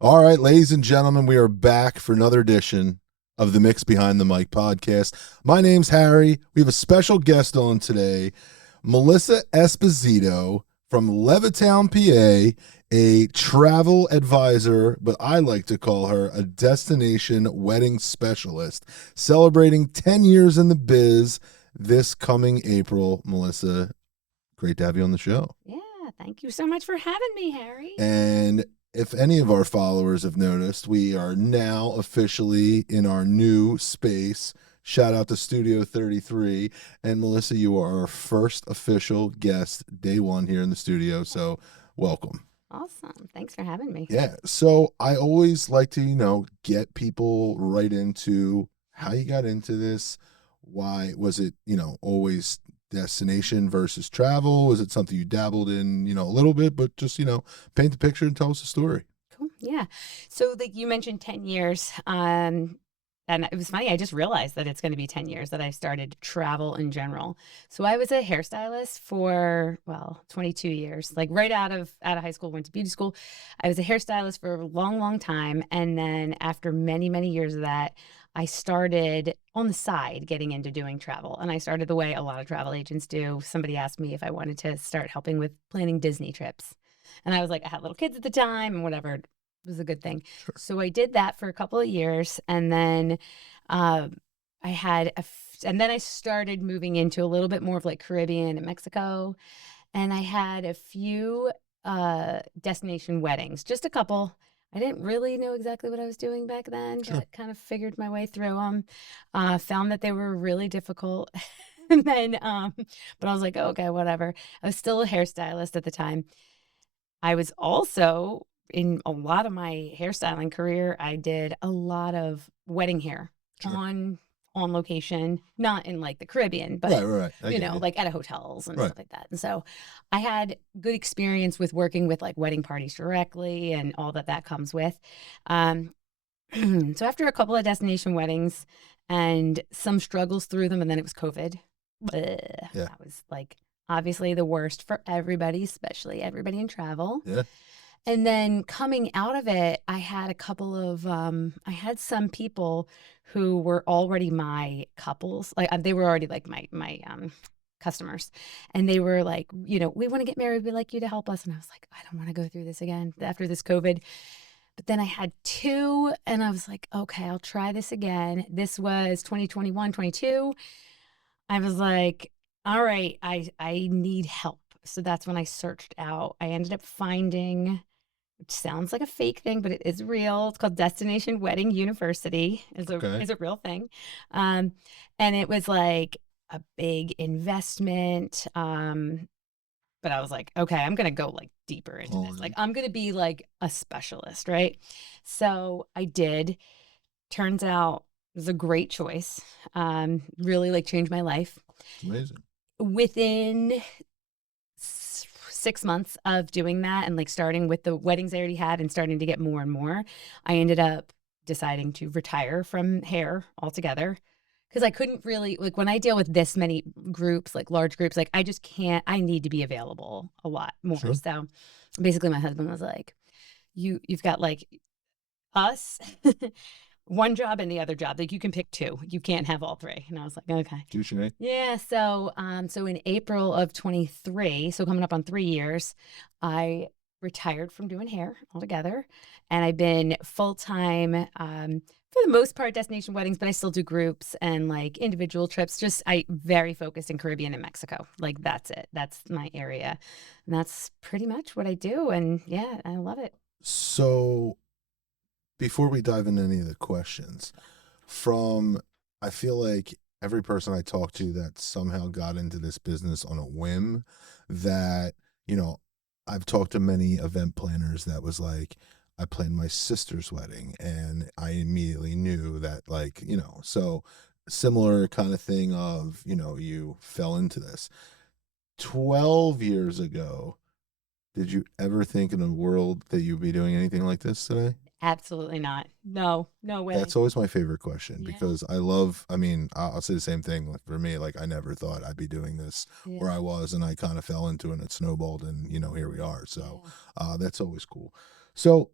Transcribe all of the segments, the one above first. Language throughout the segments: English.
All right, ladies and gentlemen, we are back for another edition of the Mix Behind the Mic podcast. My name's Harry. We have a special guest on today, Melissa Esposito from Levittown, PA, a travel advisor, but I like to call her a destination wedding specialist, celebrating 10 years in the biz this coming April. Melissa, great to have you on the show. Yeah, thank you so much for having me, Harry. And if any of our followers have noticed, we are now officially in our new space. Shout out to Studio 33. And Melissa, you are our first official guest, day one here in the studio. So welcome. Awesome. Thanks for having me. Yeah. So I always like to, get people right into how you got into this. Why was it, always destination versus travel? Was it something you dabbled in, a little bit, but just, paint the picture and tell us the story? Cool. Yeah. So like you mentioned 10 years. And it was funny, I just realized that it's going to be 10 years that I started to travel in general. So I was a hairstylist for, 22 years. Like right out of high school, went to beauty school. I was a hairstylist for a long, long time. And then after many, many years of that, I started on the side getting into doing travel. And I started the way a lot of travel agents do. Somebody asked me if I wanted to start helping with planning Disney trips. And I was like, I had little kids at the time and whatever. It was a good thing. Sure. So I did that for a couple of years. And then uh, and then I started moving into a little bit more of like Caribbean and Mexico. And I had a few destination weddings, just a couple. I didn't really know exactly what I was doing back then, Sure. but kind of figured my way through them. Found that they were really difficult. And then, but I was like, oh, okay, whatever. I was still a hairstylist at the time. I was also in a lot of my hairstyling career, I did a lot of wedding hair Sure. on location, not in like the Caribbean, but Right. I get you. like at hotels and Right. stuff like that. And so I had good experience with working with like wedding parties directly and all that comes with. Um, so after a couple of destination weddings and some struggles through them, and then it was COVID. Yeah. That was like obviously the worst for everybody, especially everybody in travel. Yeah. And then coming out of it, I had some people who were already my couples. Like they were already like my customers. And they were like, we want to get married. We'd like you to help us. And I was like, I don't want to go through this again after this COVID. But then I had two and I was like, okay, I'll try this again. This was 2021, 22. I was like, all right, I need help. So that's when I searched out. I ended up finding, which sounds like a fake thing, but it is real. It's called Destination Wedding University. Okay. Is a real thing. Um, and it was like a big investment. But I was like, okay, I'm gonna go like deeper into All this. Like in. I'm gonna be like a specialist, right? So I did. Turns out it was a great choice. Really like changed my life. It's amazing. Within 6 months of doing that and like starting with the weddings I already had and starting to get more and more, I ended up deciding to retire from hair altogether because I couldn't really like when I deal with this many groups, like large groups, like I just can't. I need to be available a lot more. Sure. So basically, my husband was like, you've got like us." One job and the other job. Like you can pick two. You can't have all three. And I was like, okay. Touche. Yeah. Yeah. So in April of 23, so coming up on 3 years, I retired from doing hair altogether. And I've been full time, for the most part, destination weddings, but I still do groups and like individual trips. Just I very focused in Caribbean and Mexico. Like that's it. That's my area. And that's pretty much what I do. And yeah, I love it. So before we dive into any of the questions, from I feel like every person I talk to that somehow got into this business on a whim, that, you know, I've talked to many event planners that was like, I planned my sister's wedding and I immediately knew that, like, so similar kind of thing of, you fell into this. 12 years ago, did you ever think in a world that you'd be doing anything like this today? Absolutely not. No, no way. That's always my favorite question Yeah. because I mean, I'll say the same thing. Like for me, like I never thought I'd be doing this Yeah. where I was, and I kind of fell into it and it snowballed, and here we are. So Yeah. that's always cool. So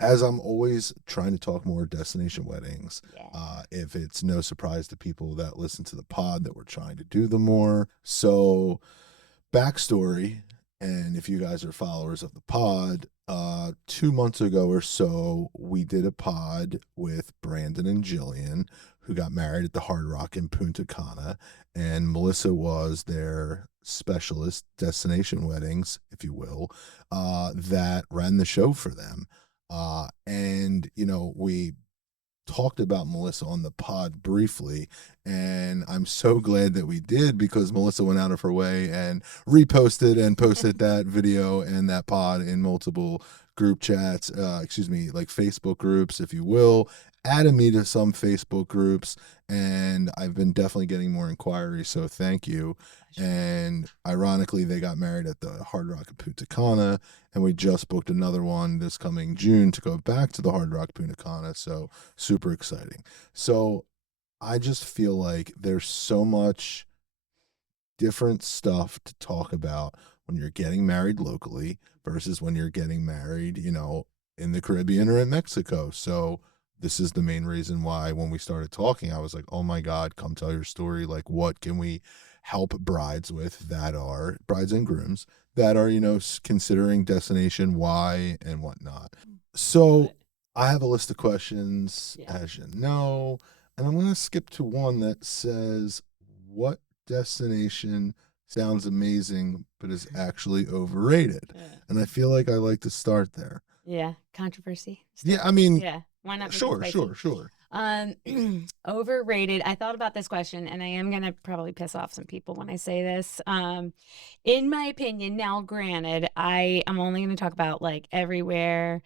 as I'm always trying to talk more destination weddings, Yeah. if it's no surprise to people that listen to the pod that we're trying to do them more. So, backstory, and if you guys are followers of the pod, 2 months ago or so, we did a pod with Brandon and Jillian, who got married at the Hard Rock in Punta Cana, and Melissa was their specialist destination weddings, if you will, that ran the show for them. And we talked about Melissa on the pod briefly, and I'm so glad that we did because Melissa went out of her way and reposted and posted that video and that pod in multiple group chats, excuse me, like Facebook groups, if you will, added me to some Facebook groups, and I've been definitely getting more inquiries, so thank you. And ironically, they got married at the Hard Rock of Punta Cana, and we just booked another one this coming June to go back to the Hard Rock Punta Cana. So super exciting. So I just feel like there's so much different stuff to talk about when you're getting married locally versus when you're getting married, in the Caribbean or in Mexico. So this is the main reason why when we started talking, I was like, oh my God, come tell your story. Like, what can we help brides with that are brides and grooms that are, considering destination Y and whatnot. So I have a list of questions, Yeah. as you know, and I'm going to skip to one that says, what destination sounds amazing but is actually overrated? Yeah. And I feel like I like to start there. Yeah. Controversy. Yeah, I mean, Yeah. Why not make it sure, spicy? sure, sure. Um, overrated. I thought about this question, and I am gonna probably piss off some people when I say this. In my opinion, now granted, I'm only gonna talk about like everywhere,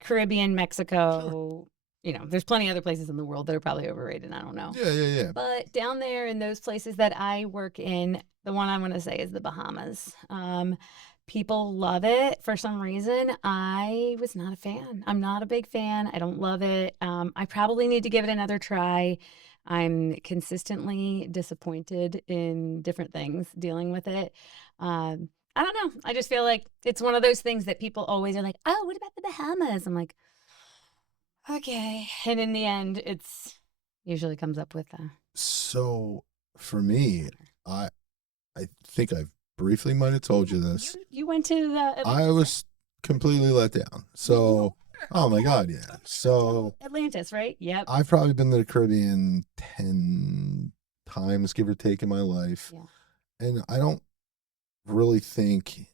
Caribbean, Sure. Mexico. There's plenty of other places in the world that are probably overrated. I don't know. Yeah, yeah, yeah. But down there in those places that I work in, the one I'm going to say is the Bahamas. People love it for some reason. I was not a fan. I'm not a big fan. I don't love it. I probably need to give it another try. I'm consistently disappointed in different things dealing with it. I don't know. I just feel like it's one of those things that people always are like, oh, what about the Bahamas? I'm like, okay. And in the end, it's usually comes up with So for me, I I think I briefly might have told you this. you went to the I Atlantis, right? was completely let down. So, oh my Okay. God, yeah. So Atlantis, right? Yep. I've probably been to the Caribbean 10 times, give or take, in my life. Yeah. And I don't really think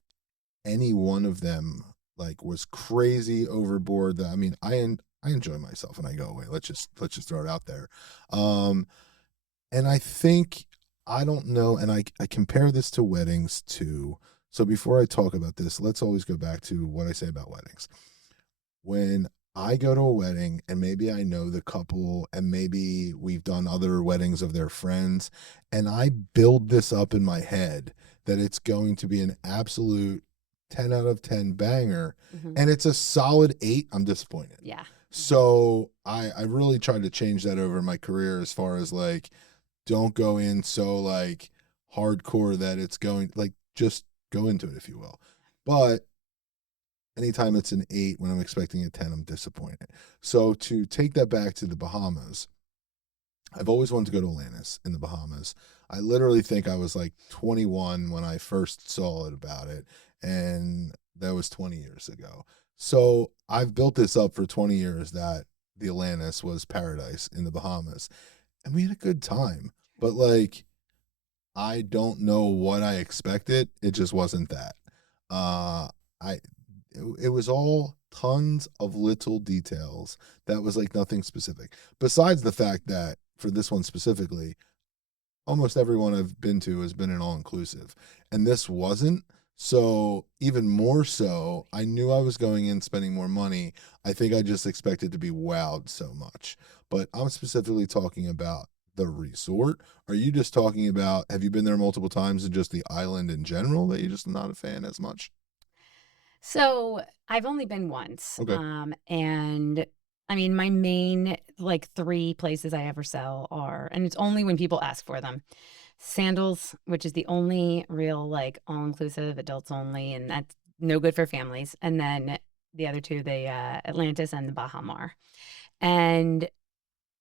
any one of them like was crazy overboard. That I mean, I enjoy myself when I go away. Let's just throw it out there. Um, and I think I don't know, and I compare this to weddings too. So before I talk about this, let's always go back to what I say about weddings. When I go to a wedding and maybe I know the couple and maybe we've done other weddings of their friends, and I build this up in my head that it's going to be an absolute 10 out of 10 banger Hmm. and it's a solid 8, I'm disappointed. Yeah. So I really tried to change that over my career as far as like don't go in so like hardcore that it's going like just go into it if you will. But anytime it's an 8 when I'm expecting a 10, I'm disappointed. So to take that back to the Bahamas, I've always wanted to go to Atlantis in the Bahamas. I literally think I was like 21 when I first saw it about it, and that was 20 years ago. So I've built this up for 20 years that the Atlantis was paradise in the Bahamas, and we had a good time. But like, I don't know what I expected. It just wasn't that. I it was all tons of little details that was like nothing specific. Besides the fact that for this one specifically, almost everyone I've been to has been an all inclusive, and this wasn't. So even more so, I knew I was going in spending more money. I think I just expected to be wowed so much. But I'm specifically talking about the resort. Are you just talking about have you been there multiple times and just the island in general that you're just not a fan as much? So I've only been once. Okay. And I mean, my main like three places I ever sell are, and it's only when people ask for them. Sandals, which is the only real like all inclusive adults only, and that's no good for families. And then the other two, the Atlantis and the Baha Mar. And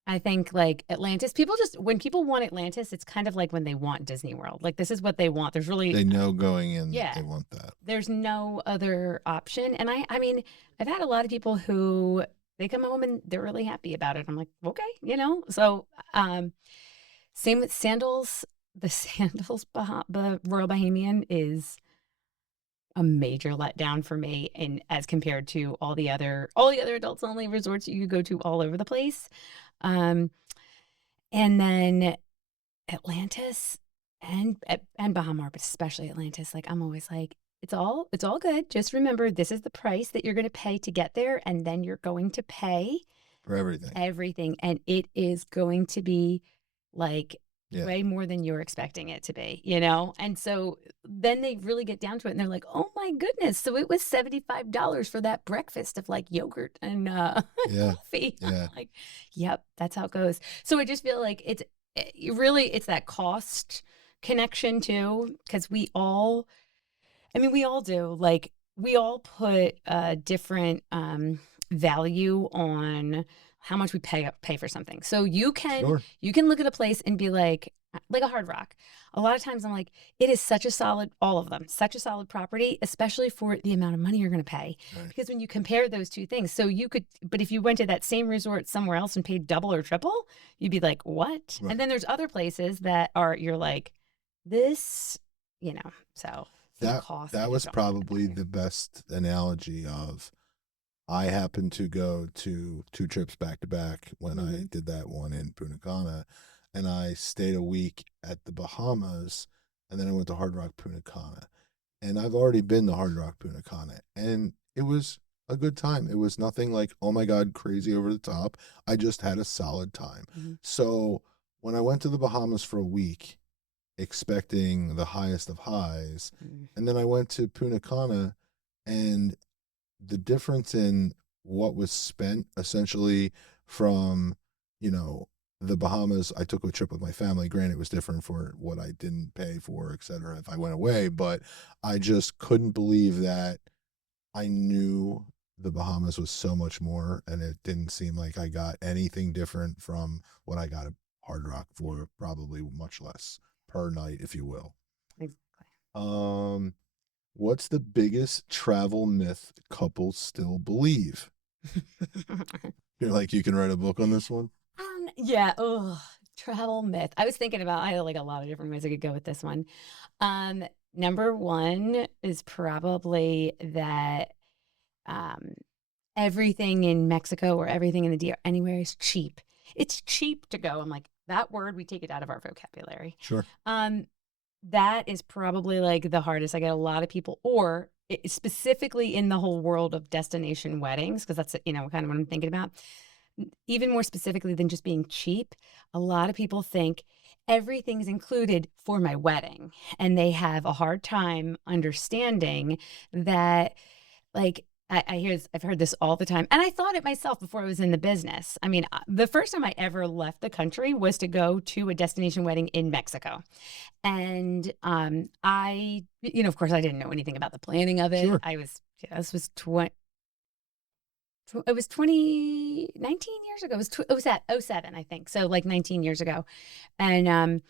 I think like Atlantis, people just when people want Atlantis, it's kind of like when they want Disney World. Like this is what they want. There's really They know going in that yeah, they want that. there's no other option. And I mean, I've had a lot of people who they come home and they're really happy about it. I'm like, okay, you know. So same with sandals. The sandals, the Royal Bahamian is a major letdown for me, and as compared to all the other adults only resorts you could go to all over the place. Um, and then Atlantis and Bahamar, but especially Atlantis. Like I'm always like, it's all good. Just remember, this is the price that you're going to pay to get there, and then you're going to pay For everything. everything, and it is going to be like Yeah. way more than you're expecting it to be, you know? And so then they really get down to it and they're like, oh my goodness. So it was $75 for that breakfast of like yogurt and Yeah. coffee. Yeah. Like, yep, that's how it goes. So I just feel like it's that cost connection too, because we all do. Like we all put a different value on how much we pay for something. So Sure. you can look at a place and be like a Hard Rock. A lot of times I'm like, it is such a solid, all of them, such a solid property, especially for the amount of money you're going to pay. Right. Because when you compare those two things, but if you went to that same resort somewhere else and paid double or triple, you'd be like, what? Right. And then there's other places you're like, this, you know, so the cost. That was probably the best analogy of I happened to go to 2 trips back to back when I did that one in Punta Cana, and I stayed a week at the Bahamas, and then I went to Hard Rock Punta Cana. And I've already been to Hard Rock Punta Cana, and it was a good time. It was nothing like, oh my God, crazy over the top. I just had a solid time. Mm-hmm. So when I went to the Bahamas for a week, expecting the highest of highs, and then I went to Punta Cana, and the difference in what was spent essentially from, you know, the Bahamas, I took a trip with my family. Granted, it was different for what I didn't pay for, et cetera, if I went away, but I just couldn't believe that I knew the Bahamas was so much more, and it didn't seem like I got anything different from what I got at Hard Rock for probably much less per night, if you will. Exactly. What's the biggest travel myth couples still believe? You're like, you can write a book on this one? Yeah. Oh, travel myth. I was thinking about, I had like a lot of different ways I could go with this one. Number one is probably that um, everything in Mexico or everything in the DR anywhere is cheap. It's cheap to go. I'm like, that word, we take it out of our vocabulary. Sure. That is probably like the hardest. I get a lot of people, or specifically in the whole world of destination weddings, because that's, you know, kind of what I'm thinking about. Even more specifically than just being cheap, a lot of people think everything's included for my wedding, and they have a hard time understanding that, like, I've heard this all the time, and I thought it myself before I was in the business. I mean, the first time I ever left the country was to go to a destination wedding in Mexico, and you know, of course, I didn't know anything about the planning of it. Sure. This was 19 years ago. It was at 07, I think. So like 19 years ago. And,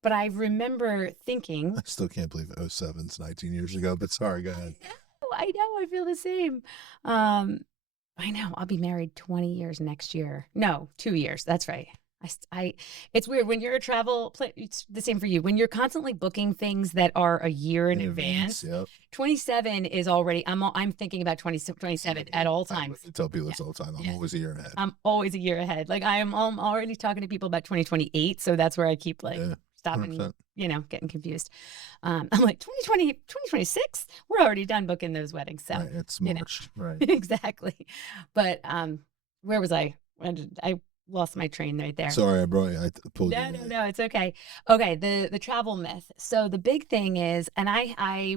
but I remember thinking, I still can't believe 07's 19 years ago, but sorry, go ahead. I know, I feel the same. I know, I'll be married 20 years next year. No, 2 years. That's right. It's weird when you're it's the same for you. When you're constantly booking things that are a year in advance, yep. 27 is already, I'm thinking about 27 at all times. I tell people this all the time. I'm always a year ahead. I'm always a year ahead. Like I'm already talking to people about 2028. So that's where I keep like stopping, 100%. You know, getting confused. I'm like 2020, 2026, we're already done booking those weddings. So right, it's March, you know. Right. Exactly. But where was I? I lost my train right there. Sorry, I pulled you. No, it's okay. Okay, the travel myth. So the big thing is, and I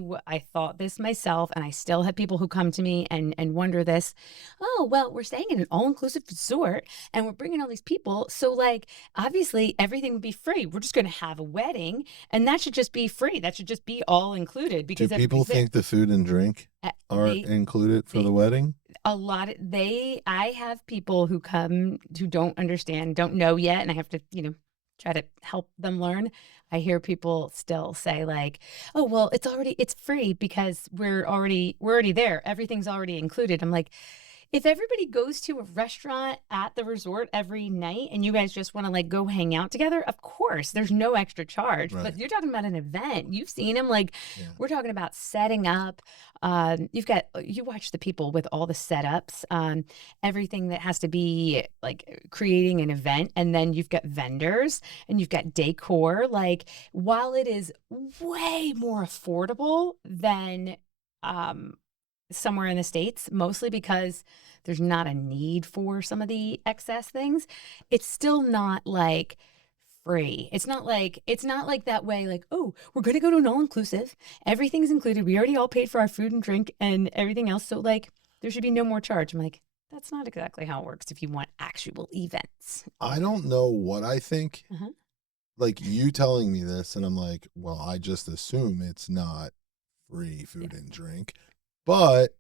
thought this myself, and I still have people who come to me and wonder this. Oh, well, we're staying in an all-inclusive resort, and we're bringing all these people. So, like, obviously, everything would be free. We're just going to have a wedding, and that should just be free. That should just be all included. Because do people think the food and drink are They included for they the wedding? a lot of they I have people who come who don't understand, don't know yet, and I have to, try to help them learn. I hear people still say like, "Oh, well, it's free because we're already there. Everything's already included." I'm like, if everybody goes to a restaurant at the resort every night and you guys just want to like go hang out together, of course, there's no extra charge. But Right. you're talking about an event. You've seen them like Yeah. we're talking about setting up. You watch the people with all the setups, everything that has to be like creating an event, and then you've got vendors and you've got decor. Like while it is way more affordable than um somewhere in the States, mostly because there's not a need for some of the excess things. It's still not like free. It's not like that way, like, oh, we're gonna go to an all-inclusive. Everything's included. We already all paid for our food and drink and everything else. So like there should be no more charge. I'm like, that's not exactly how it works if you want actual events. I don't know what I think. Uh-huh. Like you telling me this, and I'm like, well, I just assume it's not free Yeah. food and drink. But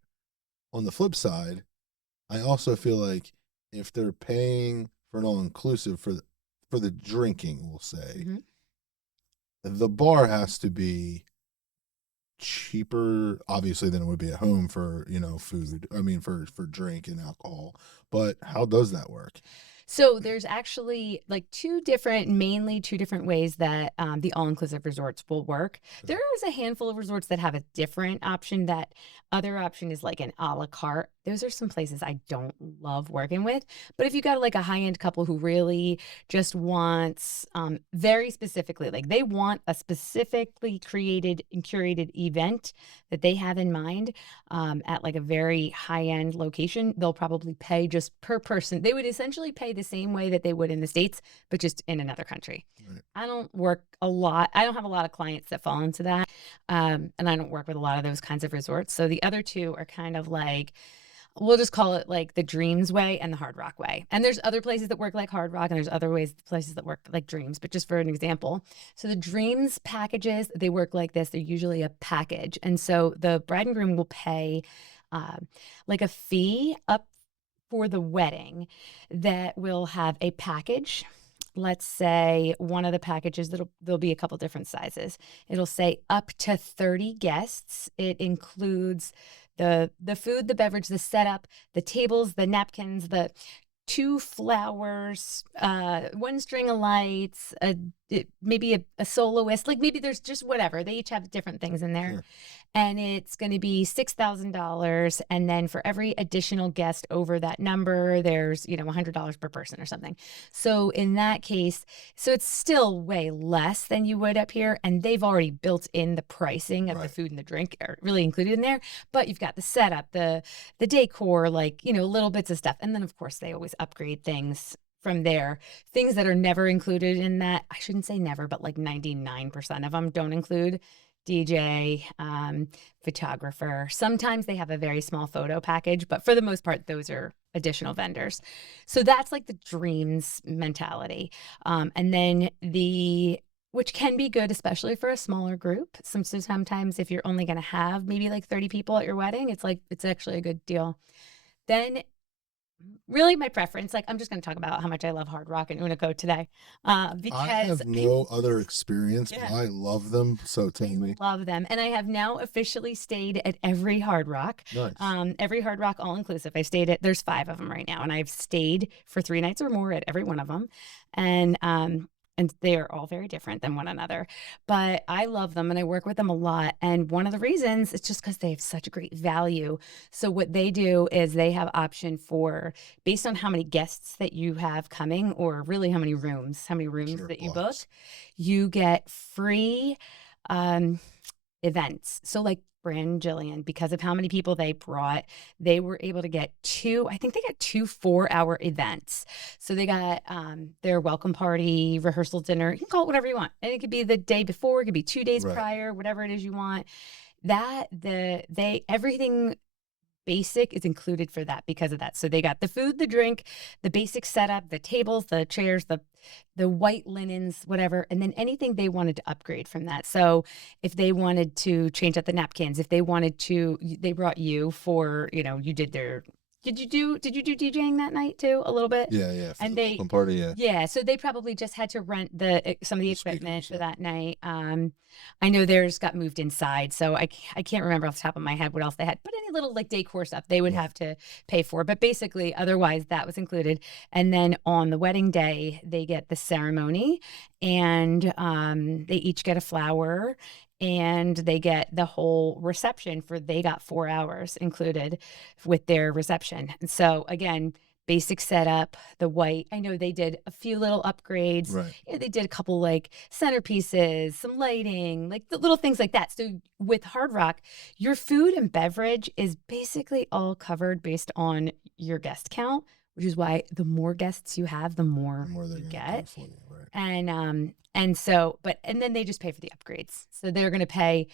on the flip side, I also feel like if they're paying for an all inclusive for the drinking, we'll say, Hmm. the bar has to be cheaper obviously than it would be at home for, food. I mean for drink and alcohol. But how does that work? So there's actually like mainly two different ways that the all-inclusive resorts will work. Okay. There is a handful of resorts that have a different option. That other option is like an a la carte. Those are some places I don't love working with. But if you got like a high-end couple who really just wants very specifically, like they want a specifically created and curated event that they have in mind, at like a very high end location, they'll probably pay just per person. They would essentially pay the same way that they would in the States, but just in another country. Right. I don't work a lot. I don't have a lot of clients that fall into that. And I don't work with a lot of those kinds of resorts. So the other two are kind of like, we'll just call it like the Dreams way and the Hard Rock way. And there's other places that work like Hard Rock, and there's places that work like Dreams. But just for an example, so the Dreams packages, they work like this. They're usually a package, and so the bride and groom will pay uh, like a fee up for the wedding that will have a package. Let's say one of the packages there'll be a couple different sizes. It'll say up to 30 guests. It includes the food, the beverage, the setup, the tables, the napkins, the two flowers, one string of lights, maybe a soloist. Like maybe there's just whatever. They each have different things in there, Sure. and it's going to be $6,000. And then for every additional guest over that number, there's, $100 per person or something. So in that case, so it's still way less than you would up here. And they've already built in the pricing of the Right. food and the drink are really included in there. But you've got the setup, the decor, like, little bits of stuff. And then of course they always upgrade things from there. Things that are never included in that, I shouldn't say never, but like 99% of them don't include DJ, photographer. Sometimes they have a very small photo package, but for the most part, those are additional vendors. So that's like the dreams mentality. And then which can be good, especially for a smaller group. Sometimes if you're only going to have maybe like 30 people at your wedding, it's actually a good deal. Then really my preference, like I'm just going to talk about how much I love Hard Rock and Unico today, I because have no other experience, but yeah. I love them. So tell me. Love them. And I have now officially stayed at every Hard Rock. Nice. Every Hard Rock all inclusive. There's 5 of them right now, and I've stayed for 3 nights or more at every one of them. And they are all very different than one another. But I love them and I work with them a lot. And one of the reasons is just because they have such a great value. So what they do is they have option for, based on how many guests that you have coming, or really how many rooms Sure, that you book, blocks. you get free events. So like Brand Jillian, because of how many people they brought, they were able to get I think they got 2 4-hour events. So they got their welcome party, rehearsal dinner. You can call it whatever you want. And it could be the day before, it could be 2 days Right. prior, whatever it is you want. Everything basic is included for that because of that. So they got the food, the drink, the basic setup, the tables, the chairs, the white linens, whatever, and then anything they wanted to upgrade from that. So if they wanted to change out the napkins, if they wanted to, they brought you for, you did their. Did you do DJing that night too a little bit? Yeah, yeah, for And the they welcome party, yeah. yeah, so they probably just had to rent some of the The equipment speakers, for yeah. that night. I know theirs got moved inside, so I can't remember off the top of my head what else they had. But any little like decor stuff they would Right, have to pay for. But basically, otherwise that was included. And then on the wedding day, they get the ceremony, and they each get a flower, and they get the whole reception for they got 4 hours included with their reception. And so again, basic setup, the white. I know they did a few little upgrades. right, They did a couple like centerpieces, some lighting, like the little things like that. So with Hard Rock, your food and beverage is basically all covered based on your guest count, which is why the more guests you have, the the more more they're you gonna do get. for you, right. And so, and then they just pay for the upgrades. So they're going to pay,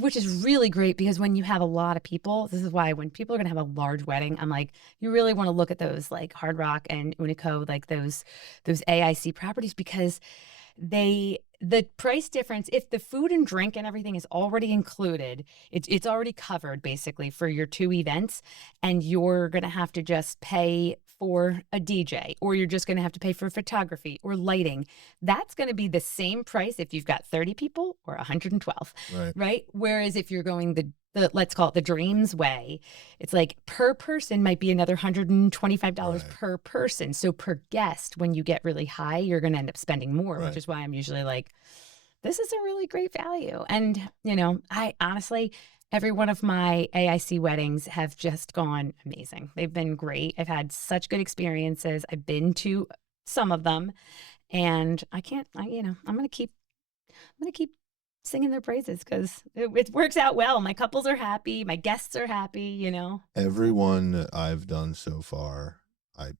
which is really great because when you have a lot of people, this is why when people are going to have a large wedding, I'm like, you really want to look at those like Hard Rock and Unico, like those AIC properties, because the price difference, if the food and drink and everything is already included, it's already covered basically for your two events, and you're going to have to just pay for a DJ, or you're just going to have to pay for photography or lighting. That's going to be the same price if you've got 30 people or 112, Right, right? Whereas if you're going the let's call it the dreams way, it's like per person might be another $125 right, per person. So per guest, when you get really high, you're going to end up spending more, which right. is why I'm usually like, this is a really great value. And, I honestly, every one of my AIC weddings have just gone amazing. They've been great. I've had such good experiences. I've been to some of them, and I can't, I'm going to keep singing their praises because it works out well. My couples are happy. My guests are happy. So, Everyone that I've done so far, I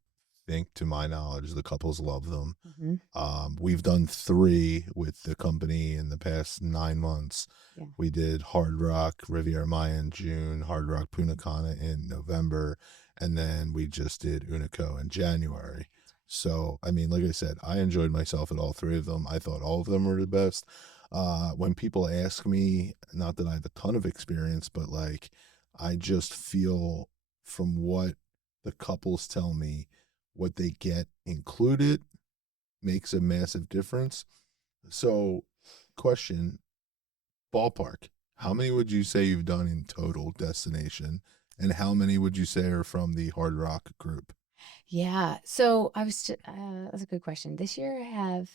think to my knowledge, the couples love them. mhm, We've done 3 with the company in the past 9 months. yeah. We did Hard Rock Riviera Maya in June, Hard Rock Punta Cana in November, and then we just did Unico in January. So, I mean, like I said, I enjoyed myself at all 3 of them. I thought all of them were the best. When people ask me, not that I have a ton of experience, but like I just feel from what the couples tell me, what they get included makes a massive difference. So, question, ballpark, how many would you say you've done in total destination? And how many would you say are from the Hard Rock group? Yeah. So that's a good question. This year I have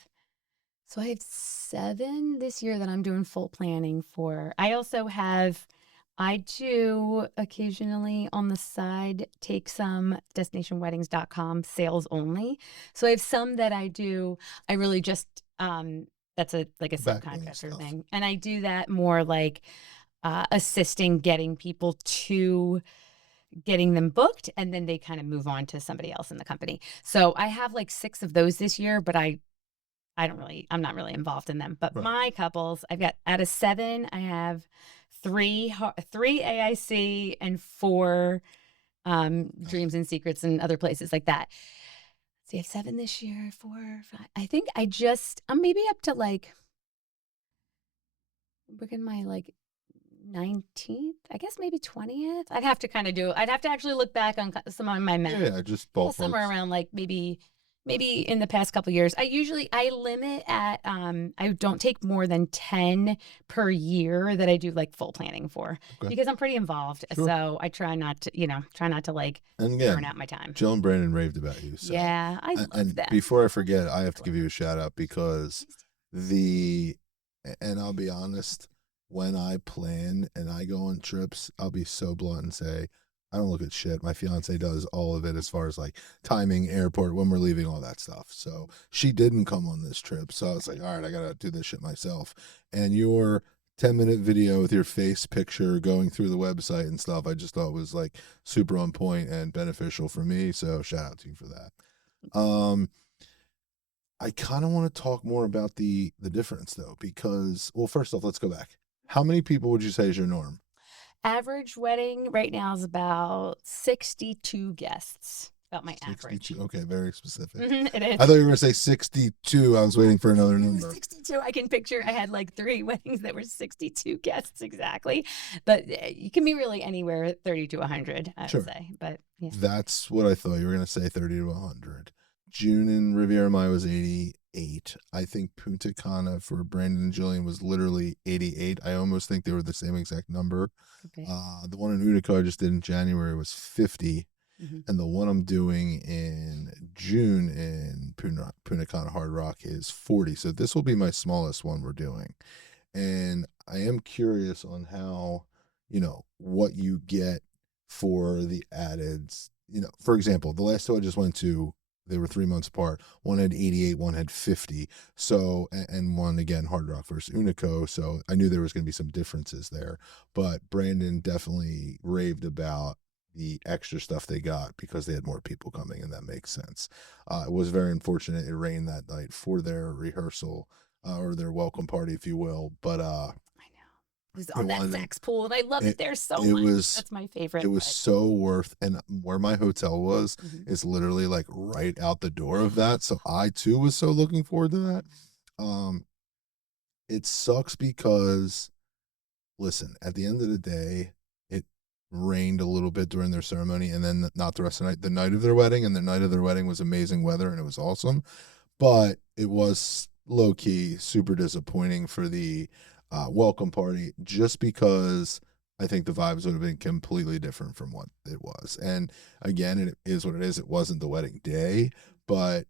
7 this year that I'm doing full planning for. I do occasionally on the side take some destinationweddings.com sales only. So I have some that I do. I really just, that's like a Backlinking subcontractor stuff. thing. And I do that more like assisting getting people to getting them booked, and then they kind of move on to somebody else in the company. So I have like 6 of those this year, but I'm not really involved in them. But Right. my couples, I've got out of 7, I have 3 AIC and 4 dreams and secrets and other places like that. So you have 7 this year, 4, 5. I think I'm maybe up to like look at my like 19th, I guess maybe 20th. I'd have to actually look back on some of my memory. Yeah, just Yeah, somewhere ballparks. around like maybe in the past couple years. I limit at I don't take more than 10 per year that I do like full planning for Okay. because I'm pretty involved. Sure. So I try not to like And burn again, out my time. Jill and Brandon raved about you. So, Yeah, I love and them. before I I forget, I have to love give you a shout out because them. the, and I'll be honest, when I plan and I go on trips, I'll be so blunt and say, I don't look at shit. My fiance does all of it as far as like timing, airport, when we're leaving, all that stuff. So she didn't come on this trip. So I was like, all right, I got to do this shit myself. And your 10-minute video with your face picture going through the website and stuff, I just thought was like super on point and beneficial for me. So shout out to you for that. I kind of want to talk more about the difference though, because well, first off, let's go back. How many people would you say is your norm? Average wedding right now is about 62 guests. About my average. 62. Okay, very specific. It I thought is. you were going to say 62. I was waiting for another number. 62. I can picture I had like 3 weddings that were 62 guests exactly. But you can be really anywhere 30 to 100, I would Sure. say. But yeah. That's what I thought you were going to say, 30 to 100. June in Riviera Maya was 88. I think Punta Cana for Brandon and Jillian was literally 88. I almost think they were the same exact number. Okay. The one in Utica I just did in January was 50. Mhm. And the one I'm doing in June in Punta Cana Hard Rock is 40. So this will be my smallest one we're doing. And I am curious on how, what you get for the added, for example, the last two I just went to, they were 3 months apart. One had 88, one had 50. So, and one again, Hard Rock versus Unico. So I knew there was going to be some differences there. But Brandon definitely raved about the extra stuff they got because they had more people coming, and that makes sense. It was very unfortunate it rained that night for their rehearsal or their welcome party, if you will. But I know. It was on that sax pool, and I loved it there so it much. was That's my favorite. it was so worth, and where my hotel was is Mhm. literally like right out the door of that. So I too was so looking forward to that. Um, it sucks because listen, at the end of the day, it rained a little bit during their ceremony, and then not the rest of the night. The night of their wedding, and the night of their wedding was amazing weather, and it was awesome. But it was low key super disappointing for the welcome party, just because I think the vibes would have been completely different from what it was. And again, it is what it is. It wasn't the wedding day, but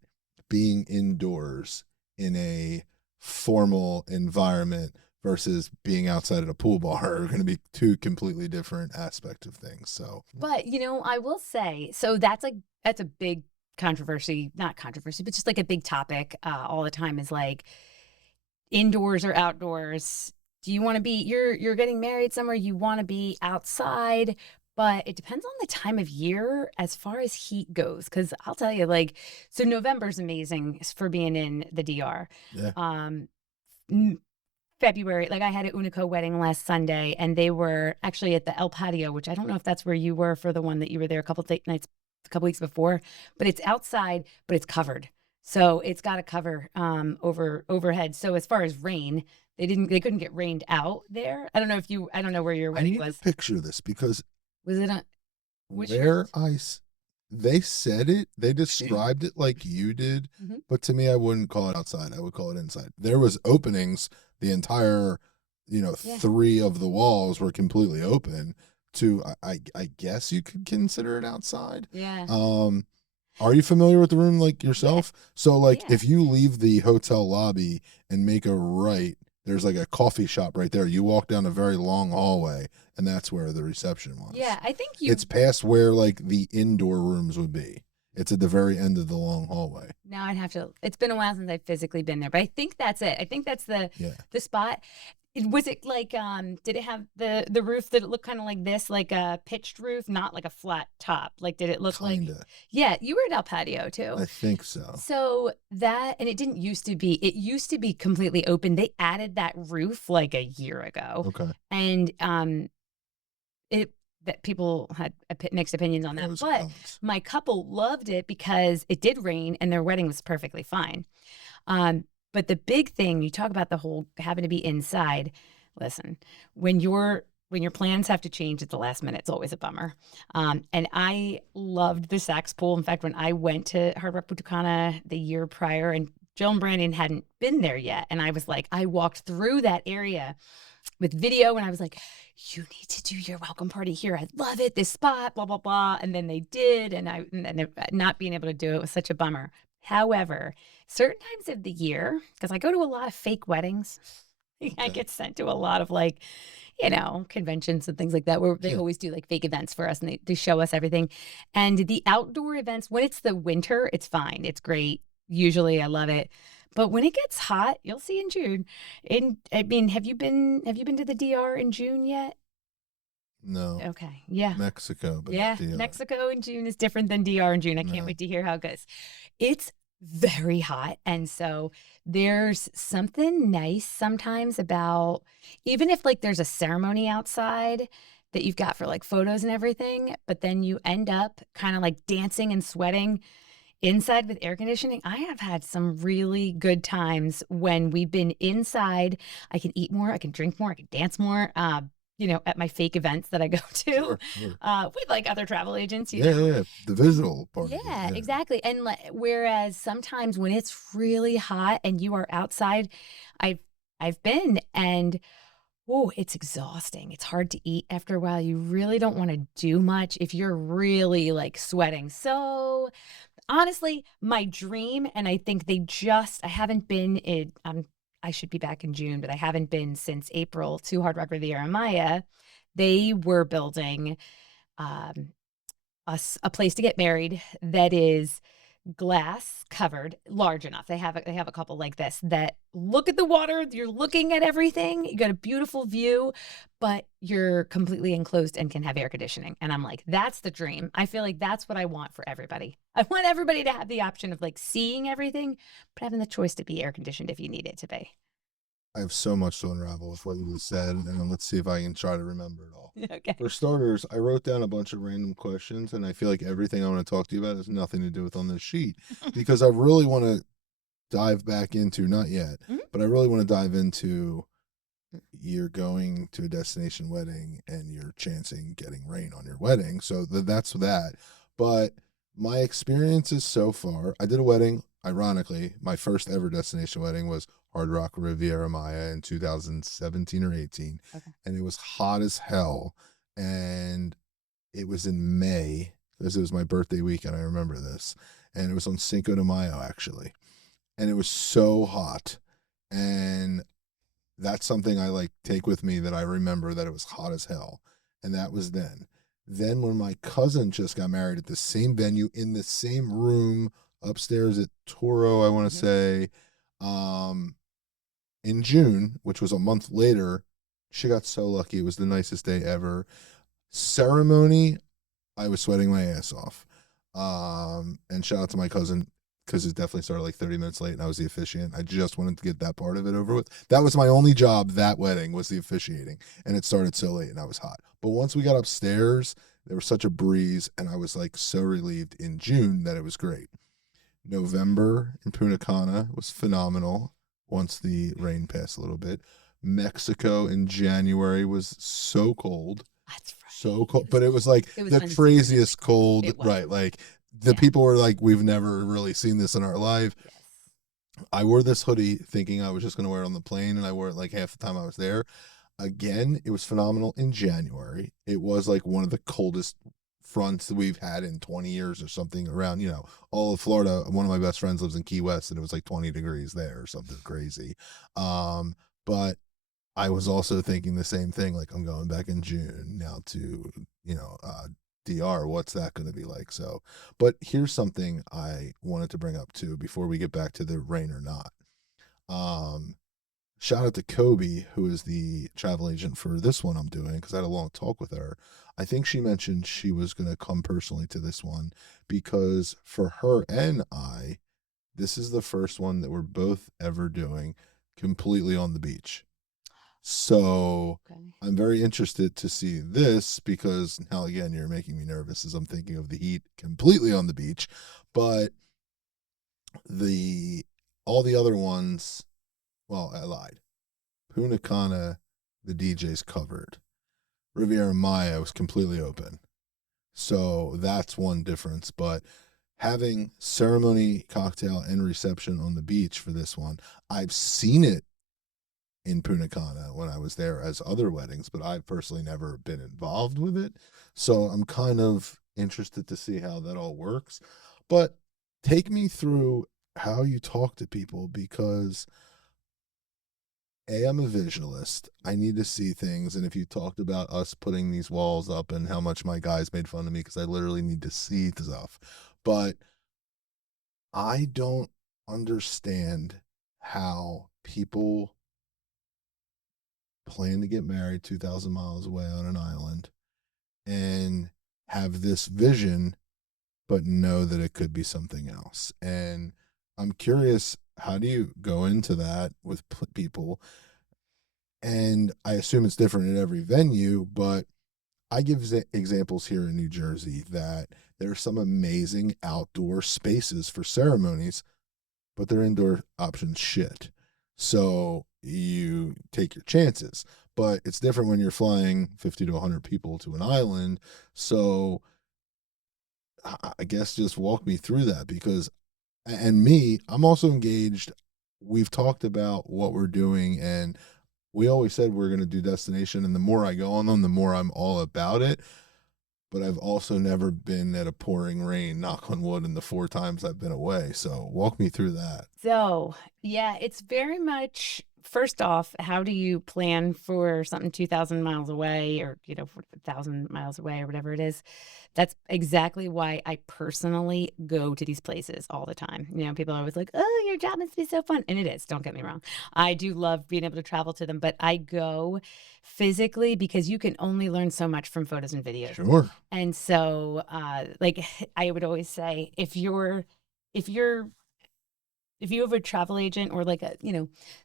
being indoors in a formal environment versus being outside at a pool bar are going to be two completely different aspects of things. So, But, I will say, so that's a big controversy, not controversy, but just like a big topic all the time is like indoors or outdoors. Do you want to be you're getting married somewhere, you want to be outside, but it depends on the time of year as far as heat goes. Cause I'll tell you, like, so November's amazing for being in the DR. yeah. Um, February, like I had a Unico wedding last Sunday, and they were actually at the El Patio, which I don't know if that's where you were for the one that you were there a couple of nights, a couple weeks before, but it's outside, but it's covered. So it's got a cover overhead. So as far as rain, they couldn't get rained out there. I don't know where your I wedding need to was. picture this because Was it on which where yours? they said it, they described it like you did, Mhm. but to me, I wouldn't call it outside. I would call it inside. There was openings. The entire, Yeah. three of the walls were completely open. I guess you could consider it outside. Yeah. Um, are you familiar with the room like Yeah. yourself? So like Yeah. if you leave the hotel lobby and make a right, there's like a coffee shop right there. You walk down a very long hallway, and that's where the reception was. Yeah. I think It's you past where like the indoor rooms would be. It's at the very end of the long hallway. Now I'd have to. It's been a while since I've physically been there, but I think that's it. I think that's Yeah. the spot. Was it like did it have the roof, did it look kind of like this, like a pitched roof, not like a flat top? Like did it look like Kinda. Yeah, you were at El Patio too. I think so. So that and it used to be completely open. They added that roof like a year ago. Okay. And it that people had mixed opinions on that. Pros and But cons. my couple loved it because it did rain and their wedding was perfectly fine. Um, but the big thing, you talk about the whole having to be inside. Listen, when your plans have to change at the last minute, it's always a bummer. And I loved the sax pool. In fact, when I went to Hard Rock Punta Cana the year prior, and Jill and Brandon hadn't been there yet, and I was like, I walked through that area with video, and I was like, you need to do your welcome party here. I love it. This spot, blah, blah, blah. And then they did. And not being able to do it was such a bummer. However, certain times of the year, because I go to a lot of fake weddings, I Okay. get sent to a lot of like, conventions and things like that where they Sure. always do like fake events for us and they show us everything. And the outdoor events, when it's the winter, it's fine. It's great. Usually I love it. But when it gets hot, you'll see in June. I mean, have you been to the DR in June yet? No. Okay. Yeah. Mexico, but not Yeah. DR. Mexico in June is different than DR in June. I can't No. wait to hear how it goes. It's very hot. And so there's something nice sometimes about even if like there's a ceremony outside, that you've got for like photos and everything, but then you end up kind of like dancing and sweating inside with air conditioning. I have had some really good times when we've been inside. I can eat more, I can drink more, I can dance more. At my fake events that I go to Sure, sure. with like other travel agents, Yeah, yeah, yeah. The visual part of it. Yeah, Yeah. exactly. And whereas sometimes when it's really hot and you are outside, I've I've been and oh, it's exhausting. It's hard to eat after a while. You really don't want to do much if you're really like sweating. So honestly, my dream, and I think I haven't been I should be back in June, but I haven't been since April to Hard Rock Riviera Maya. They were building um, a place to get married that is glass covered, large enough. They have a couple like this that look at the water. You're looking at everything. You got a beautiful view, but you're completely enclosed and can have air conditioning. And I'm like, that's the dream. I feel like that's what I want for everybody. I want everybody to have the option of like seeing everything, but having the choice to be air conditioned if you need it to be. I have so much to unravel with what you just said, and let's see if I can try to remember it all. Okay. For starters, I wrote down a bunch of random questions, and I feel like everything I want to talk to you about has nothing to do with on this sheet because I really want to dive back into, not yet, Mhm. but I really want to dive into you're going to a destination wedding and you're chancing getting rain on your wedding. So that's that. But my experiences so far, I did a wedding. Ironically, my first ever destination wedding was Hard Rock Riviera Maya in 2017 or 18. Okay. And it was hot as hell. And it was in May because it was my birthday weekend. I remember this. And it was on Cinco de Mayo, actually. And it was so hot. And that's something I like take with me that I remember that it was hot as hell. And that was then. Then when my cousin just got married at the same venue in the same room upstairs at Toro, I want to Mhm. say, um, in June, which was a month later, she got so lucky. It was the nicest day ever. Ceremony, I was sweating my ass off. And shout out to my cousin because it definitely started like 30 minutes late and I was the officiant. I just wanted to get that part of it over with. That was my only job that wedding was the officiating. And it started so late and I was hot. But once we got upstairs, there was such a breeze and I was like so relieved in June that it was great. November in Punta Cana was phenomenal once the rain passed a little bit. Mexico in January was so cold, That's so right. cold, but it was like It was the unseasonably craziest cold. cold, It was. right? Like the Yeah. people were like, we've never really seen this in our life. Yes. I wore this hoodie thinking I was just going to wear it on the plane, and I wore it like half the time I was there. Again, it was phenomenal in January. It was like one of the coldest fronts that we've had in 20 years or something around, all of Florida. One of my best friends lives in Key West and it was like 20 degrees there or something crazy. But I was also thinking the same thing. Like I'm going back in June now to, DR. What's that going to be like? So, but here's something I wanted to bring up too before we get back to the rain or not. Um, Shout out to Kobe, who is the travel agent for this one I'm doing, because I had a long talk with her. I think she mentioned she was going to come personally to this one because for her and I, this is the first one that we're both ever doing completely on the beach. So Okay. I'm very interested to see this because now again you're making me nervous as I'm thinking of the heat completely on the beach, but the all the other ones, well, I lied. Punta Cana, the DJ's covered. Riviera Maya was completely open. So that's one difference. But having ceremony, cocktail, and reception on the beach for this one, I've seen it in Punta Cana when I was there as other weddings, but I've personally never been involved with it. So I'm kind of interested to see how that all works. But take me through how you talk to people because I'm a visualist. I need to see things. And if you talked about us putting these walls up and how much my guys made fun of me because I literally need to see stuff. But I don't understand how people plan to get married 2,000 miles away on an island and have this vision, but know that it could be something else. And I'm curious, how do you go into that with people? And I assume it's different in every venue, but I give examples here in New Jersey that there are some amazing outdoor spaces for ceremonies, but their indoor options shit. So you take your chances. But it's different when you're flying 50 to 100 people to an island. So I guess just walk me through that because, and me, I'm also engaged. We've talked about what we're doing, and we always said we're going to do destination. And the more I go on them, the more I'm all about it. But I've also never been at a pouring rain, knock on wood, in the 4 times I've been away. So walk me through that. So, yeah, it's very much first off, how do you plan for something 2,000 miles away or, 1,000 miles away or whatever it is? That's exactly why I personally go to these places all the time. People are always like, oh, your job must be so fun. And it is, don't get me wrong. I do love being able to travel to them, but I go physically because you can only learn so much from photos and videos. Sure. And so, like I would always say, if you have a travel agent or like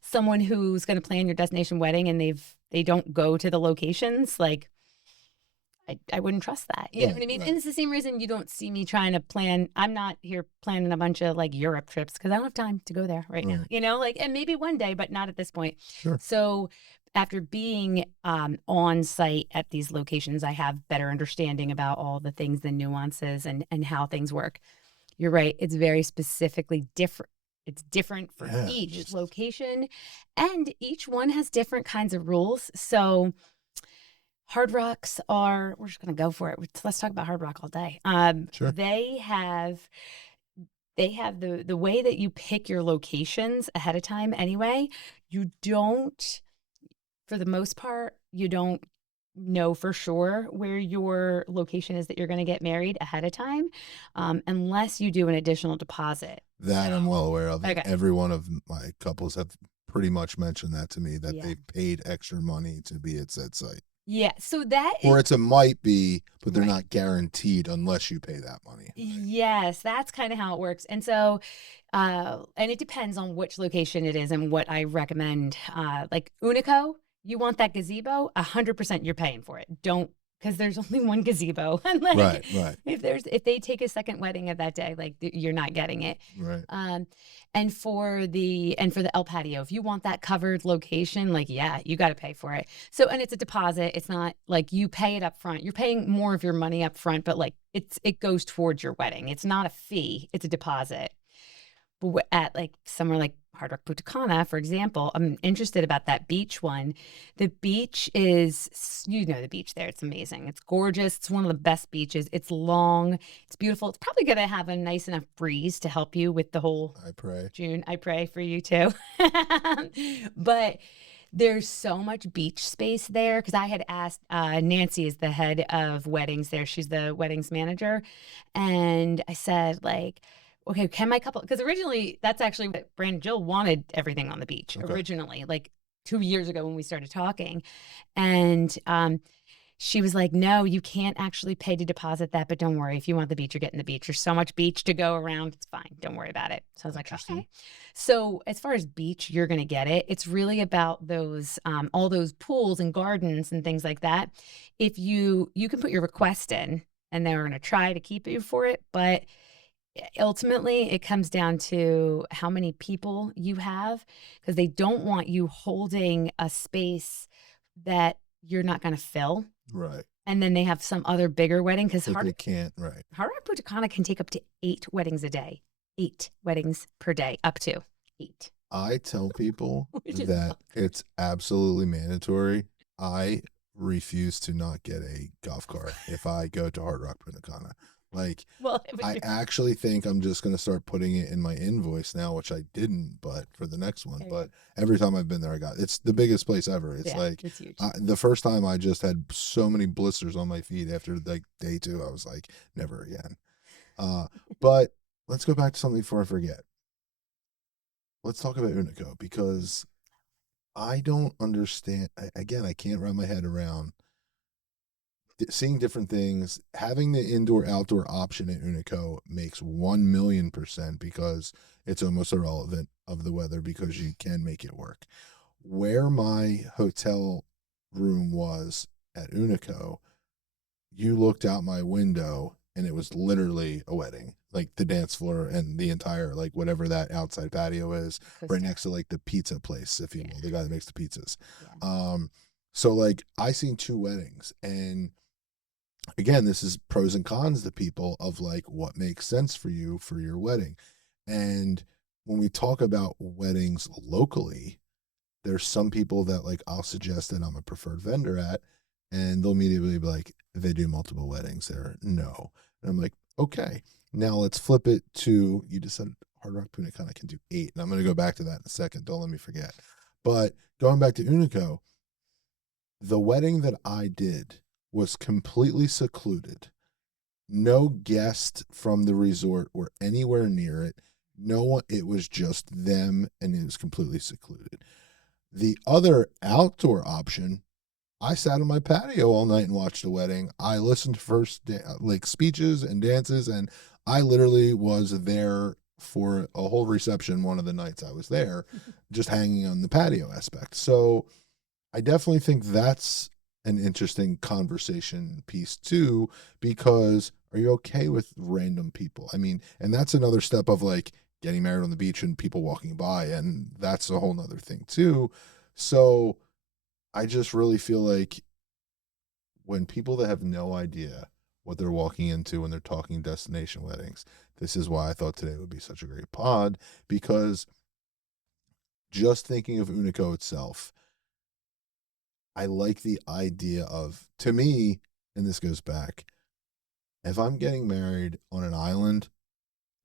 someone who's going to plan your destination wedding and they don't go to the locations, like I wouldn't trust that. You know what I mean? Right. And it's the same reason you don't see me trying to plan. I'm not here planning a bunch of like Europe trips because I don't have time to go there right now. And maybe one day, but not at this point. Sure. So after being on site at these locations, I have better understanding about all the things, the nuances and how things work. You're right. It's very specifically different. It's different for each location, and each one has different kinds of rules. So Hard Rocks we're just going to go for it. Let's talk about Hard Rock all day. Sure. They have the way that you pick your locations ahead of time anyway. You don't, for the most part, you don't know for sure where your location is that you're going to get married ahead of time, unless you do an additional deposit. That I'm well aware of. Okay. Every one of my couples have pretty much mentioned that to me, that they've paid extra money to be at said site. Yeah, so that or it's a might be, but they're not guaranteed unless you pay that money. Yes, that's kind of how it works. And so, and it depends on which location it is and what I recommend. Like Unico, you want that gazebo, 100% you're paying for it. Don't, because there's only one gazebo. And like, right. If they take a second wedding of that day, like you're not getting it. Right. And for the El Patio, if you want that covered location, like, yeah, you got to pay for it. So, and it's a deposit. It's not like you pay it up front. You're paying more of your money up front, but like it goes towards your wedding. It's not a fee. It's a deposit. But at like somewhere like Hard Rock Punta Cana, for example, I'm interested about that beach one. The beach is, the beach there. It's amazing. It's gorgeous. It's one of the best beaches. It's long. It's beautiful. It's probably going to have a nice enough breeze to help you with the whole I pray. June. I pray for you too. But there's so much beach space there because I had asked, Nancy is the head of weddings there. She's the weddings manager. And I said, like, okay, can my couple, because originally that's actually what Brandon Jill wanted everything on the beach originally, like 2 years ago when we started talking. And she was like, no, you can't actually pay to deposit that, but don't worry. If you want the beach, you're getting the beach. There's so much beach to go around. It's fine. Don't worry about it. So I was like, okay. So as far as beach, you're going to get it. It's really about those, all those pools and gardens and things like that. If you can put your request in and they're going to try to keep you for it, but ultimately it comes down to how many people you have, because they don't want you holding a space that you're not going to fill. Right. And then they have some other bigger wedding because they can't. Right. Hard Rock Punta Cana can take up to 8 weddings a day. 8 weddings per day, up to 8. I tell people that it's absolutely mandatory. I refuse to not get a golf cart if I go to Hard Rock Punta Cana. Like, I actually think I'm just going to start putting it in my invoice now, which I didn't, but for the next one. But every time I've been there, it's the biggest place ever. It's it's huge. The first time I just had so many blisters on my feet after like day 2. I was like, never again. But let's go back to something before I forget. Let's talk about Unico, because I don't understand. Again, I can't wrap my head around seeing different things. Having the indoor-outdoor option at Unico makes 1,000,000% because it's almost irrelevant of the weather because you can make it work. Where my hotel room was at Unico, you looked out my window and it was literally a wedding, like the dance floor and the entire, like whatever that outside patio is, right Acoustic. next to like the pizza place, if you Yeah. will, the guy that makes the pizzas. Yeah. Um, so like I seen two weddings, and again, this is pros and cons to people of like what makes sense for you for your wedding. And when we talk about weddings locally, there's some people that like I'll suggest that I'm a preferred vendor at, and they'll immediately be like, they do multiple weddings there. No. And I'm like, okay. Now let's flip it to, you just said Hard Rock Punta Cana can do 8. And I'm going to go back to that in a second. Don't let me forget. But going back to Unico, the wedding that I did was completely secluded. No guest from the resort were anywhere near it. No one, it was just them, and it was completely secluded. The other outdoor option, I sat on my patio all night and watched the wedding. I listened to like speeches and dances, and I literally was there for a whole reception one of the nights I was there, just hanging on the patio aspect. So I definitely think that's an interesting conversation piece too, because are you okay with random people? I mean, and that's another step of like getting married on the beach and people walking by, and that's a whole nother thing too. So I just really feel like when people that have no idea what they're walking into when they're talking destination weddings, this is why I thought today would be such a great pod, because just thinking of Unico itself, I like the idea of, to me, and this goes back, if I'm getting married on an island,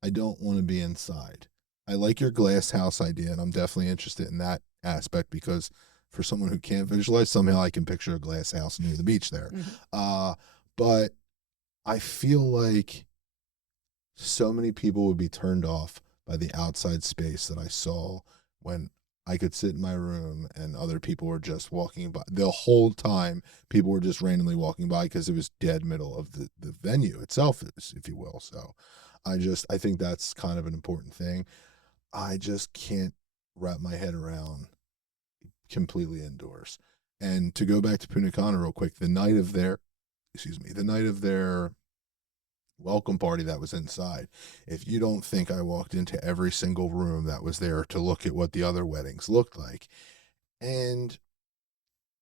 I don't want to be inside. I like your glass house idea, and I'm definitely interested in that aspect because for someone who can't visualize, somehow I can picture a glass house near the beach there. Hmm. Uh, but I feel like so many people would be turned off by the outside space that I saw when I could sit in my room and other people were just walking by. The whole time, people were just randomly walking by because it was dead middle of the venue itself, if you will. So I think that's kind of an important thing. I just can't wrap my head around completely indoors. And to go back to Punta Cana real quick, the night of their welcome party that was inside. If you don't think I walked into every single room that was there to look at what the other weddings looked like. And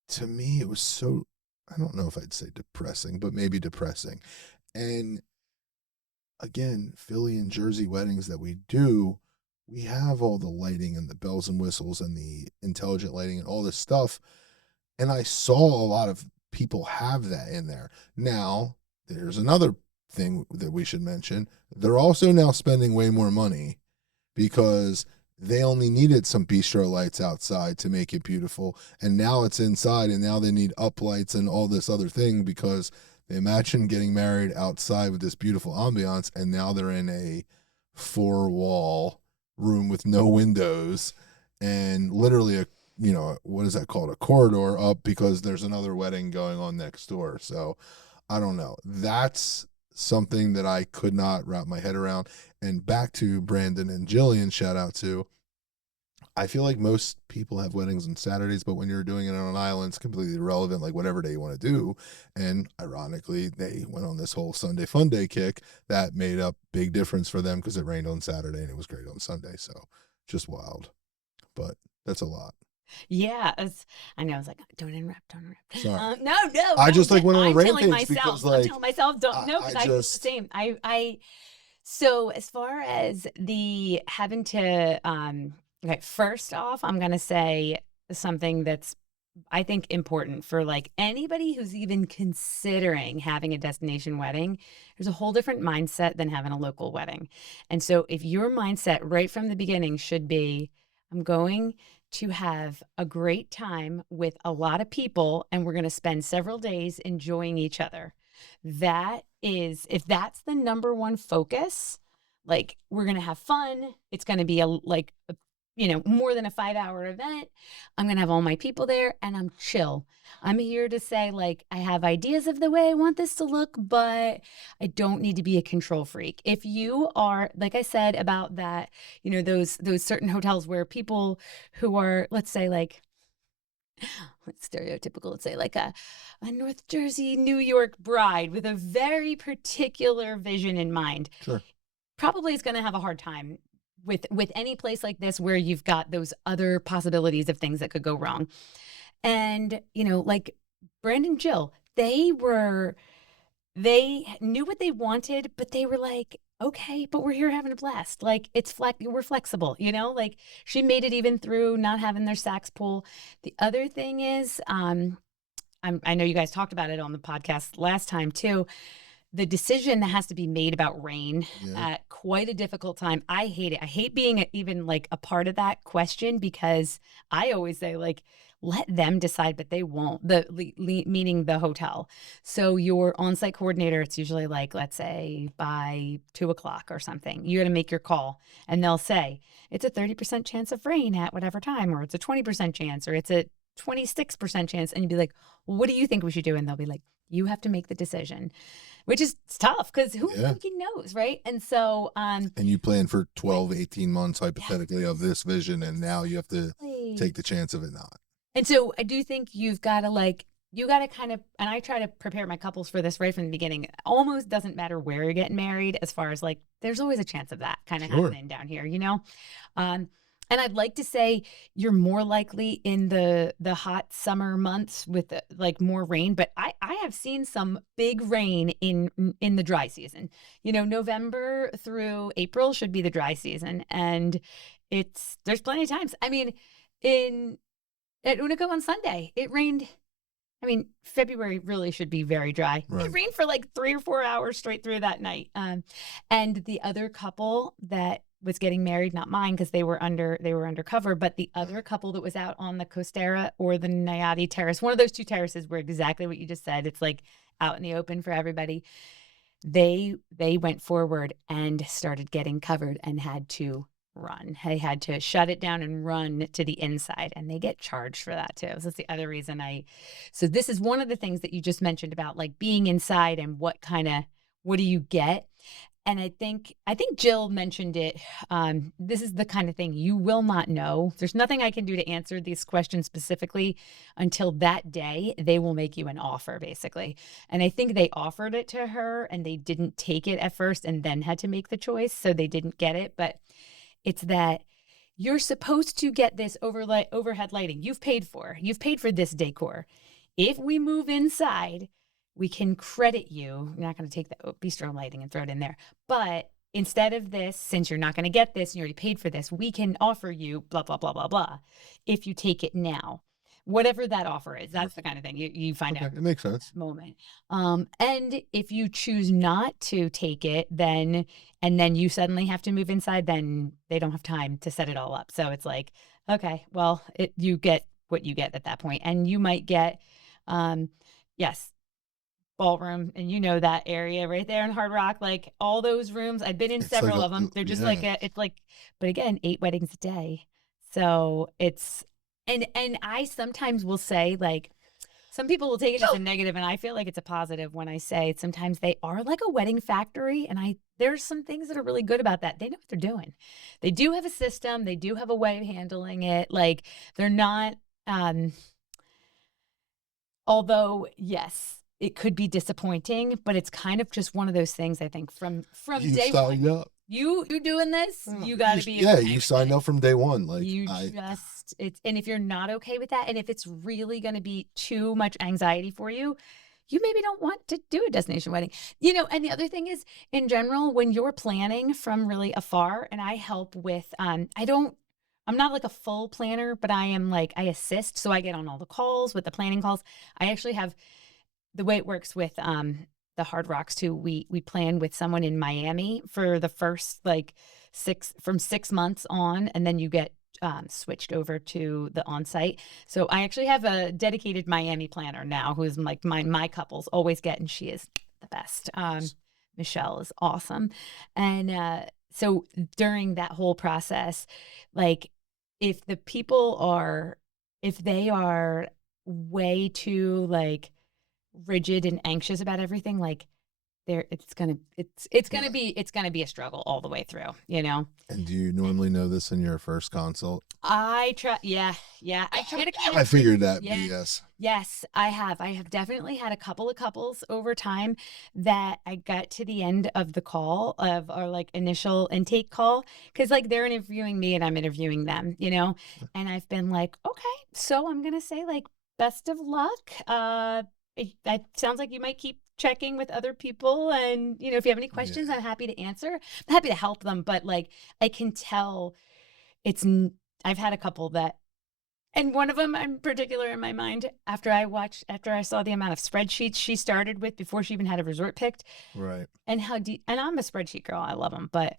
to me, it was so, I don't know if I'd say depressing, but maybe depressing. And again, Philly and Jersey weddings that we do, we have all the lighting and the bells and whistles and the intelligent lighting and all this stuff. And I saw a lot of people have that in there. Now, there's another thing that we should mention. They're also now spending way more money because they only needed some bistro lights outside to make it beautiful. And now it's inside, and now they need up lights and all this other thing because they imagine getting married outside with this beautiful ambiance, and now they're in a four-wall room with no windows and literally a, what is that called, a corridor up because there's another wedding going on next door. So I don't know. That's something that I could not wrap my head around. And back to Brandon and Jillian, shout out to. I feel like most people have weddings on Saturdays, but when you're doing it on an island, it's completely irrelevant, like whatever day you want to do. And ironically, they went on this whole Sunday fun day kick that made up big difference for them because it rained on Saturday and it was great on Sunday. So just wild. But that's a lot. Yeah, I know. I was like, don't interrupt. Sorry. No, no, I no. just like went on a I'm telling rampage because myself. I'm like telling myself, don't. No, I because I feel the just same. So as far as the having to, okay, first off, I'm gonna say something that's I think important for like anybody who's even considering having a destination wedding. There's a whole different mindset than having a local wedding. And so if your mindset right from the beginning should be, I'm going to have a great time with a lot of people and we're going to spend several days enjoying each other. That is, if that's the number one focus, like we're going to have fun. It's going to be more than a 5-hour event. I'm going to have all my people there and I'm chill. I'm here to say, like, I have ideas of the way I want this to look, but I don't need to be a control freak. If you are, like I said about that, those certain hotels where people who are, let's say, like, stereotypical, let's say like a North Jersey, New York bride with a very particular vision in mind, Sure. probably is going to have a hard time with any place like this where you've got those other possibilities of things that could go wrong. And, like Brandon and Jill, they knew what they wanted, but they were like, okay, but we're here having a blast. Like we're flexible, like she made it even through not having their sax pull. The other thing is, I know you guys talked about it on the podcast last time too. The decision that has to be made about rain Yeah. at quite a difficult time. I hate it. I hate being even like a part of that question because I always say like, let them decide, but they won't. Meaning the hotel. So your on-site coordinator, it's usually like, let's say by 2:00 or something. You got to make your call, and they'll say it's a 30% chance of rain at whatever time, or it's a 20% chance, or it's a 26% chance, and you'd be like, well, what do you think we should do? And they'll be like, you have to make the decision, which is tough because who Yeah. fucking knows, right? And so, And you plan for 12, 18 months hypothetically of this vision, and now you have to take the chance of it not. And so I do think you got to kind of, and I try to prepare my couples for this right from the beginning. It almost doesn't matter where you're getting married, as far as like, there's always a chance of that kind of happening down here, and I'd like to say you're more likely in the hot summer months with like more rain, but I have seen some big rain in the dry season. November through April should be the dry season, and there's plenty of times. I mean, at Unico on Sunday, it rained. I mean, February really should be very dry. Right. It rained for like 3 or 4 hours straight through that night. And the other couple that was getting married, not mine because they were undercover, but the other couple that was out on the Costera or the Nayati Terrace, one of those two terraces were exactly what you just said. It's like out in the open for everybody. They went forward and started getting covered and had to run. They had to shut it down and run to the inside, and they get charged for that too. So that's the other reason so this is one of the things that you just mentioned about like being inside and what do you get? And I think Jill mentioned it. This is the kind of thing you will not know. There's nothing I can do to answer these questions specifically until that day. They will make you an offer, basically. And I think they offered it to her and they didn't take it at first and then had to make the choice. So they didn't get it. But it's that you're supposed to get this overhead lighting. You've paid for this decor. If we move inside, we can credit you. You're not going to take the bistro lighting and throw it in there. But instead of this, since you're not going to get this and you already paid for this, we can offer you blah, blah, blah, blah, blah, if you take it now. Whatever that offer is, that's the kind of thing you find out. It makes sense. Moment. And if you choose not to take it, then you suddenly have to move inside, then they don't have time to set it all up. So it's like, okay, well, you get what you get at that point. And you might get, yes, ballroom, and that area right there in Hard Rock, like all those rooms. I've been in several of them. They're just but again, 8 weddings a day. So it's, and I sometimes will say, like, some people will take it as a negative, and I feel like it's a positive when I say sometimes they are like a wedding factory, and there's some things that are really good about that. They know what they're doing. They do have a system. They do have a way of handling it. Like, they're not, although, yes, it could be disappointing, but it's kind of just one of those things, I think, from day one. Up. You doing this, you got to be okay. You signed up from day one. Like, and if you're not okay with that, and if it's really going to be too much anxiety for you, you maybe don't want to do a destination wedding. And the other thing is, in general, when you're planning from really afar, and I help with, I'm not like a full planner, but I am like, I assist. So I get on all the calls with the planning calls. I actually have, the way it works with the Hard Rocks too, we plan with someone in Miami for the first like 6 months on, and then you get switched over to the on-site. So I actually have a dedicated Miami planner now, who is like my couples always get, and she is the best. Michelle is awesome. And so during that whole process, like, if they are way too like rigid and anxious about everything, like, Right. it's gonna be a struggle all the way through, you know? And do you normally know this in your first consult? I try yeah, yeah, I try to kind I of bring figured that yeah. BS. Yes, I have. I have definitely had a couple of couples over time that I got to the end of the call of our, like, initial intake call, because like, they're interviewing me and I'm interviewing them, you know? And I've been like, "Okay, so I'm gonna say, like, best of luck. That sounds like you might keep checking with other people, and, you know, if you have any questions, Yeah. I'm happy to answer. I'm happy to help them," but, like, I can tell it's n I've had a couple that and one of them in particular in my mind, after I saw the amount of spreadsheets she started with before she even had a resort picked, Right. and how deep and I'm a spreadsheet girl, I love them, but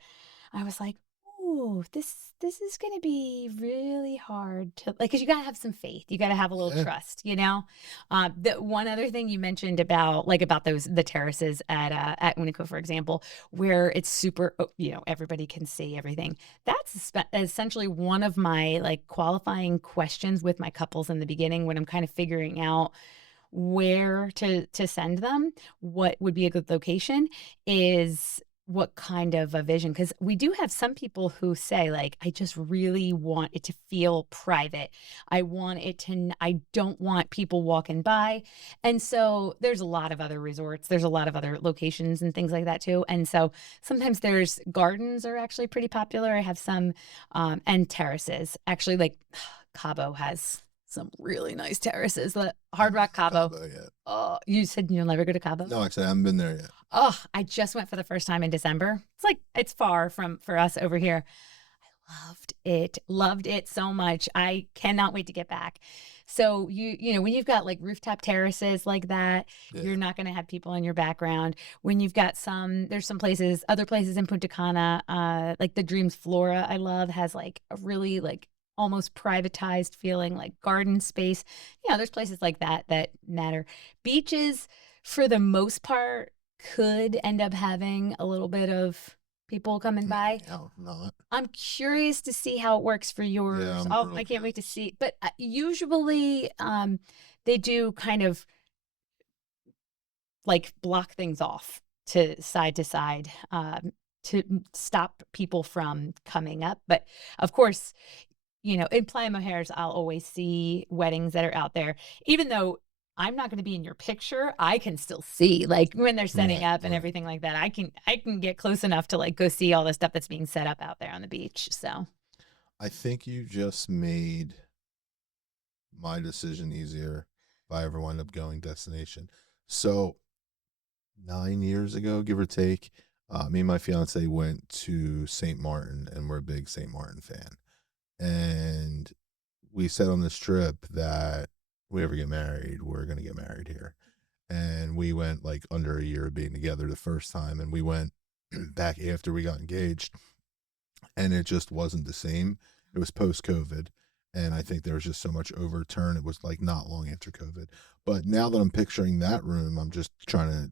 I was like, "Ooh, this is gonna be really hard to" like, because you gotta have some faith, you gotta have a little Yeah. trust, you know? The one other thing you mentioned about, like, about those the terraces at Unico, for example, where it's super o you know, everybody can see everything. That's essentially one of my, like, qualifying questions with my couples in the beginning when I'm kind of figuring out where to send them, what would be a good location, is what kind of a vision, because we do have some people who say, like, "I just really want it to feel private. I want it to n I don't want people walking by." And so, there's a lot of other resorts, there's a lot of other locations and things like that too, and so, sometimes there's gardens are actually pretty popular. I have some, and terraces. Actually, like, Cabo has some really nice terraces. The I Hard haven't Rock been to Cabo. Cabo yet. Oh, you said you'll never go to Cabo? No, actually, I haven't been there yet. Oh, I just went for the first time in December. It's like it's far from for us over here. Loved it so much. I cannot wait to get back. So you know, when you've got like rooftop terraces like that, Yeah. you're not going to have people in your background. When you've got there's some places, other places in Punta Cana, like the Dreams Flora I love has like a really like almost privatized feeling, like garden space. You know, there's places like that that matter. Beaches, for the most part, could end up having a little bit of people coming by. Yeah, not. I'm curious to see how it works for Yeah, yours. I'm Oh, real I can't wait to curious. see. But usually, they do kind of like block things off to side, to stop people from coming up. But of course, you know, in Playa Mujeres, I'll always see weddings that are out there, even though I'm not going to be in your picture. I can still see, like when they're setting Right, up and right. everything like that. I can get close enough to like go see all the stuff that's being set up out there on the beach. So. I think you just made my decision easier if I ever wind up going destination. So 9 years ago, give or take, me and my fiance went to St. Martin, and we're a big St. Martin fan. And we said on this trip that we ever get married, we're gonna get married here. And we went like under a year of being together the first time, and we went back after we got engaged, and it just wasn't the same. It was post COVID, and I think there was just so much overturn. It was like not long after COVID. But now that I'm picturing that room, I'm just trying to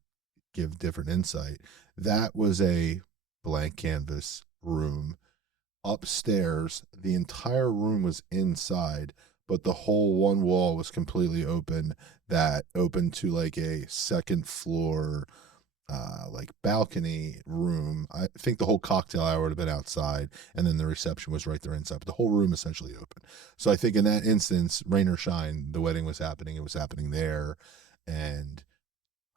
give different insight. That was a blank canvas room upstairs. The entire room was inside, but the whole one wall was completely open, that opened to like a second floor like balcony room. I think the whole cocktail hour would have been outside, and then the reception was right there inside. But the whole room essentially open. So I think in that instance, rain or shine, the wedding was happening. It was happening there, and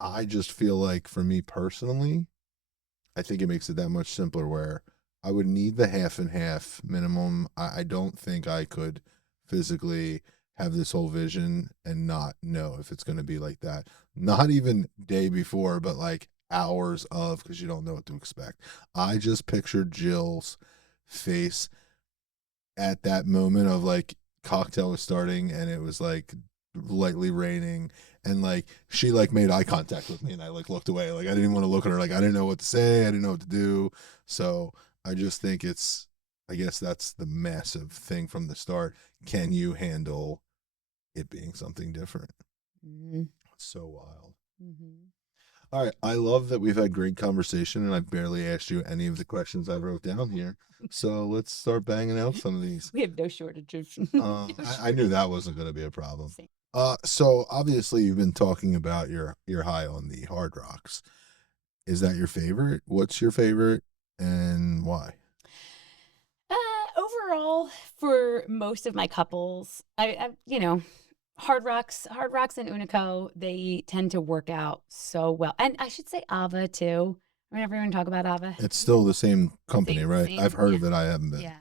I just feel like for me personally, I think it makes it that much simpler. Where I would need the half and half minimum. I don't think I could physically have this whole vision and not know if it's going to be like that. Not even day before, but like hours of, because you don't know what to expect. I just pictured Jill's face at that moment of like cocktail was starting and it was like lightly raining, and like she like made eye contact with me and I like looked away, like I didn't want to look at her, like I didn't know what to say, I didn't know what to do. So I just think it's, I guess that's the massive thing from the start. Can you handle it being something different? Mhm, It's so wild. mhm. All right, I love that we've had great conversation and I've barely asked you any of the questions I wrote down here, so let's start banging out some of these. We have no shortage of no I knew shortage that wasn't going to be a problem. of So obviously you've been talking about your high on the hard rocks. Is that your favorite? What's your favorite and why? Overall, for most of my couples, Hard Rocks and Unico, they tend to work out so well. And I should say Ava too. Whenever everyone talk about Ava, It's still the same company, right? I've same, heard of it. I haven't been. yeah.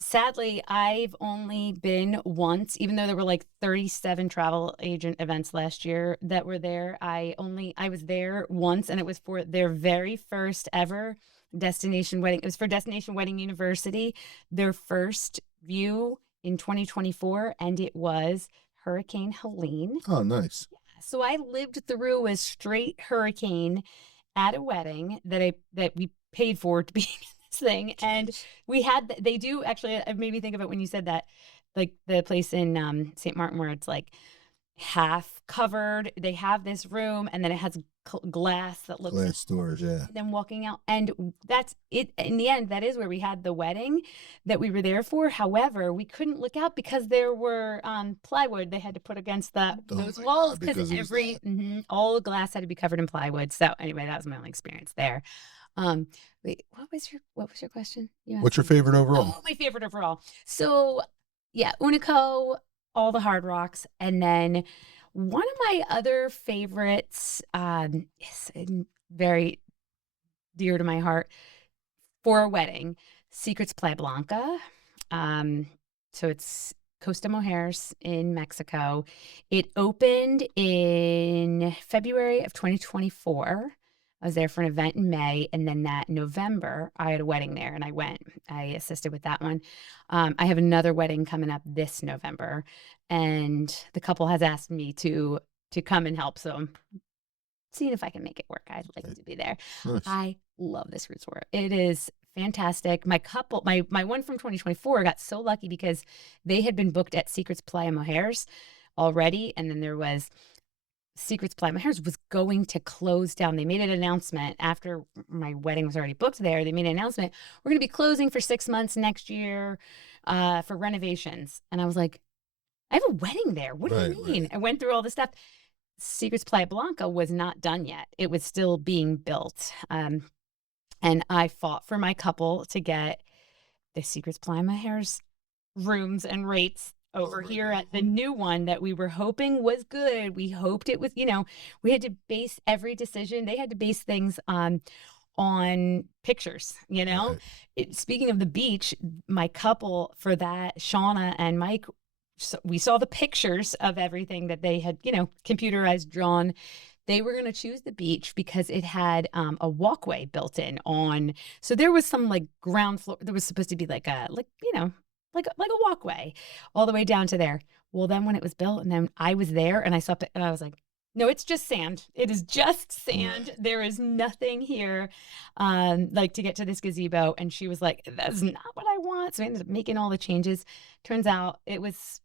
Sadly, I've only been once, even though there were like 37 travel agent events last year that were there. I was there once, and it was for their very first ever destination wedding. It was for Destination Wedding University, their first view in 2024, and it was Hurricane Helene. Oh, nice. So I lived through a straight hurricane at a wedding that we paid for to be in this thing, and Jeez. we had they do actually. It made me think of it when you said that, like the place in St. Martin where it's like half covered. They have this room, and then it has glass that looks Glass doors, yeah. and then walking out. And that's it. In the end, that is where we had the wedding that we were there for. However, we couldn't look out because there were plywood they had to put against Oh those my walls God, because it was that. all the glass had to be covered in plywood. So anyway, that was my only experience there. Um, wait, what was your question? You What's asked your me. favorite overall? Oh, my favorite overall. So yeah, Unico, all the Hard Rocks, and then one of my other favorites is very dear to my heart for a wedding, Secrets Playa Blanca. Um, so it's Costa Mohares in Mexico. It opened in February of 2024. I was there for an event in May, and then that November, I had a wedding there, and I went. I assisted with that one. I have another wedding coming up this November, and the couple has asked me to come and help. So I'm seeing if I can make it work. I'd like to be there. Nice. I love this resort. It is fantastic. My one from 2024 got so lucky because they had been booked at Secrets Playa Mohares already, and then there was Secrets Playa Mohares was going to close down. They made an announcement after my wedding was already booked there. They made an announcement. We're going to be closing for 6 months next year for renovations. And I was like, I have a wedding there. What do Right, you mean? right. I went through all this stuff. Secrets Playa Blanca was not done yet. It was still being built. And I fought for my couple to get the Secrets Playa Mohares rooms and rates over Oh my here God. at the new one that we were hoping was good. We hoped it was, we had to base every decision. They had to base things on pictures, Right. Speaking of the beach, my couple for that, Shauna and Mike, so we saw the pictures of everything that they had, computerized drawn. They were going to choose the beach because it had a walkway built in on. So there was some like ground floor. There was supposed to be like like a walkway all the way down to there. Well, then when it was built, and then I was there and I saw it, and I was like, no, it's just sand. It is just sand. Right. There is nothing here, like to get to this gazebo. And she was like, that's not what I want. So I ended up making all the changes. Turns out it was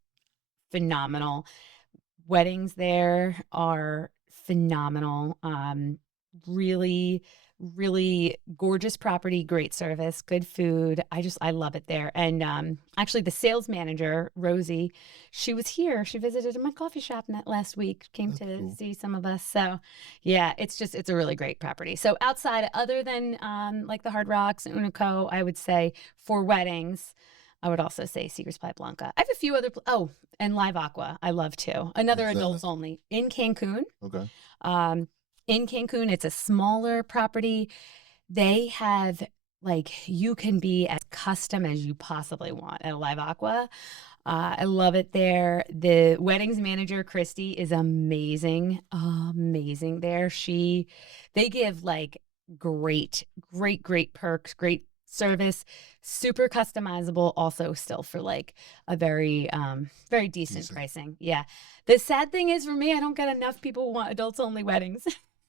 phenomenal. Weddings there are phenomenal. Really, really gorgeous property, great service, good food. I love it there. And actually, the sales manager, Rosie, she was here. She visited my coffee shop last week, came That's to cool. see some of us. So, yeah, it's a really great property. So, outside, other than like the Hard Rocks and Unico, I would say for weddings, I would also say Secrets Playa Blanca. I have a few other, and Live Aqua, I love too. Another Where's that? adults only in Cancun. Okay. Um, in Cancun, it's a smaller property. They have like you can be as custom as you possibly want at a Live Aqua. I love it there. The weddings manager, Christy, is amazing. Amazing there. They give like great perks, great service, super customizable, also still for like a very decent Decent. pricing. Yeah. The sad thing is for me, I don't get enough people who want adults only weddings.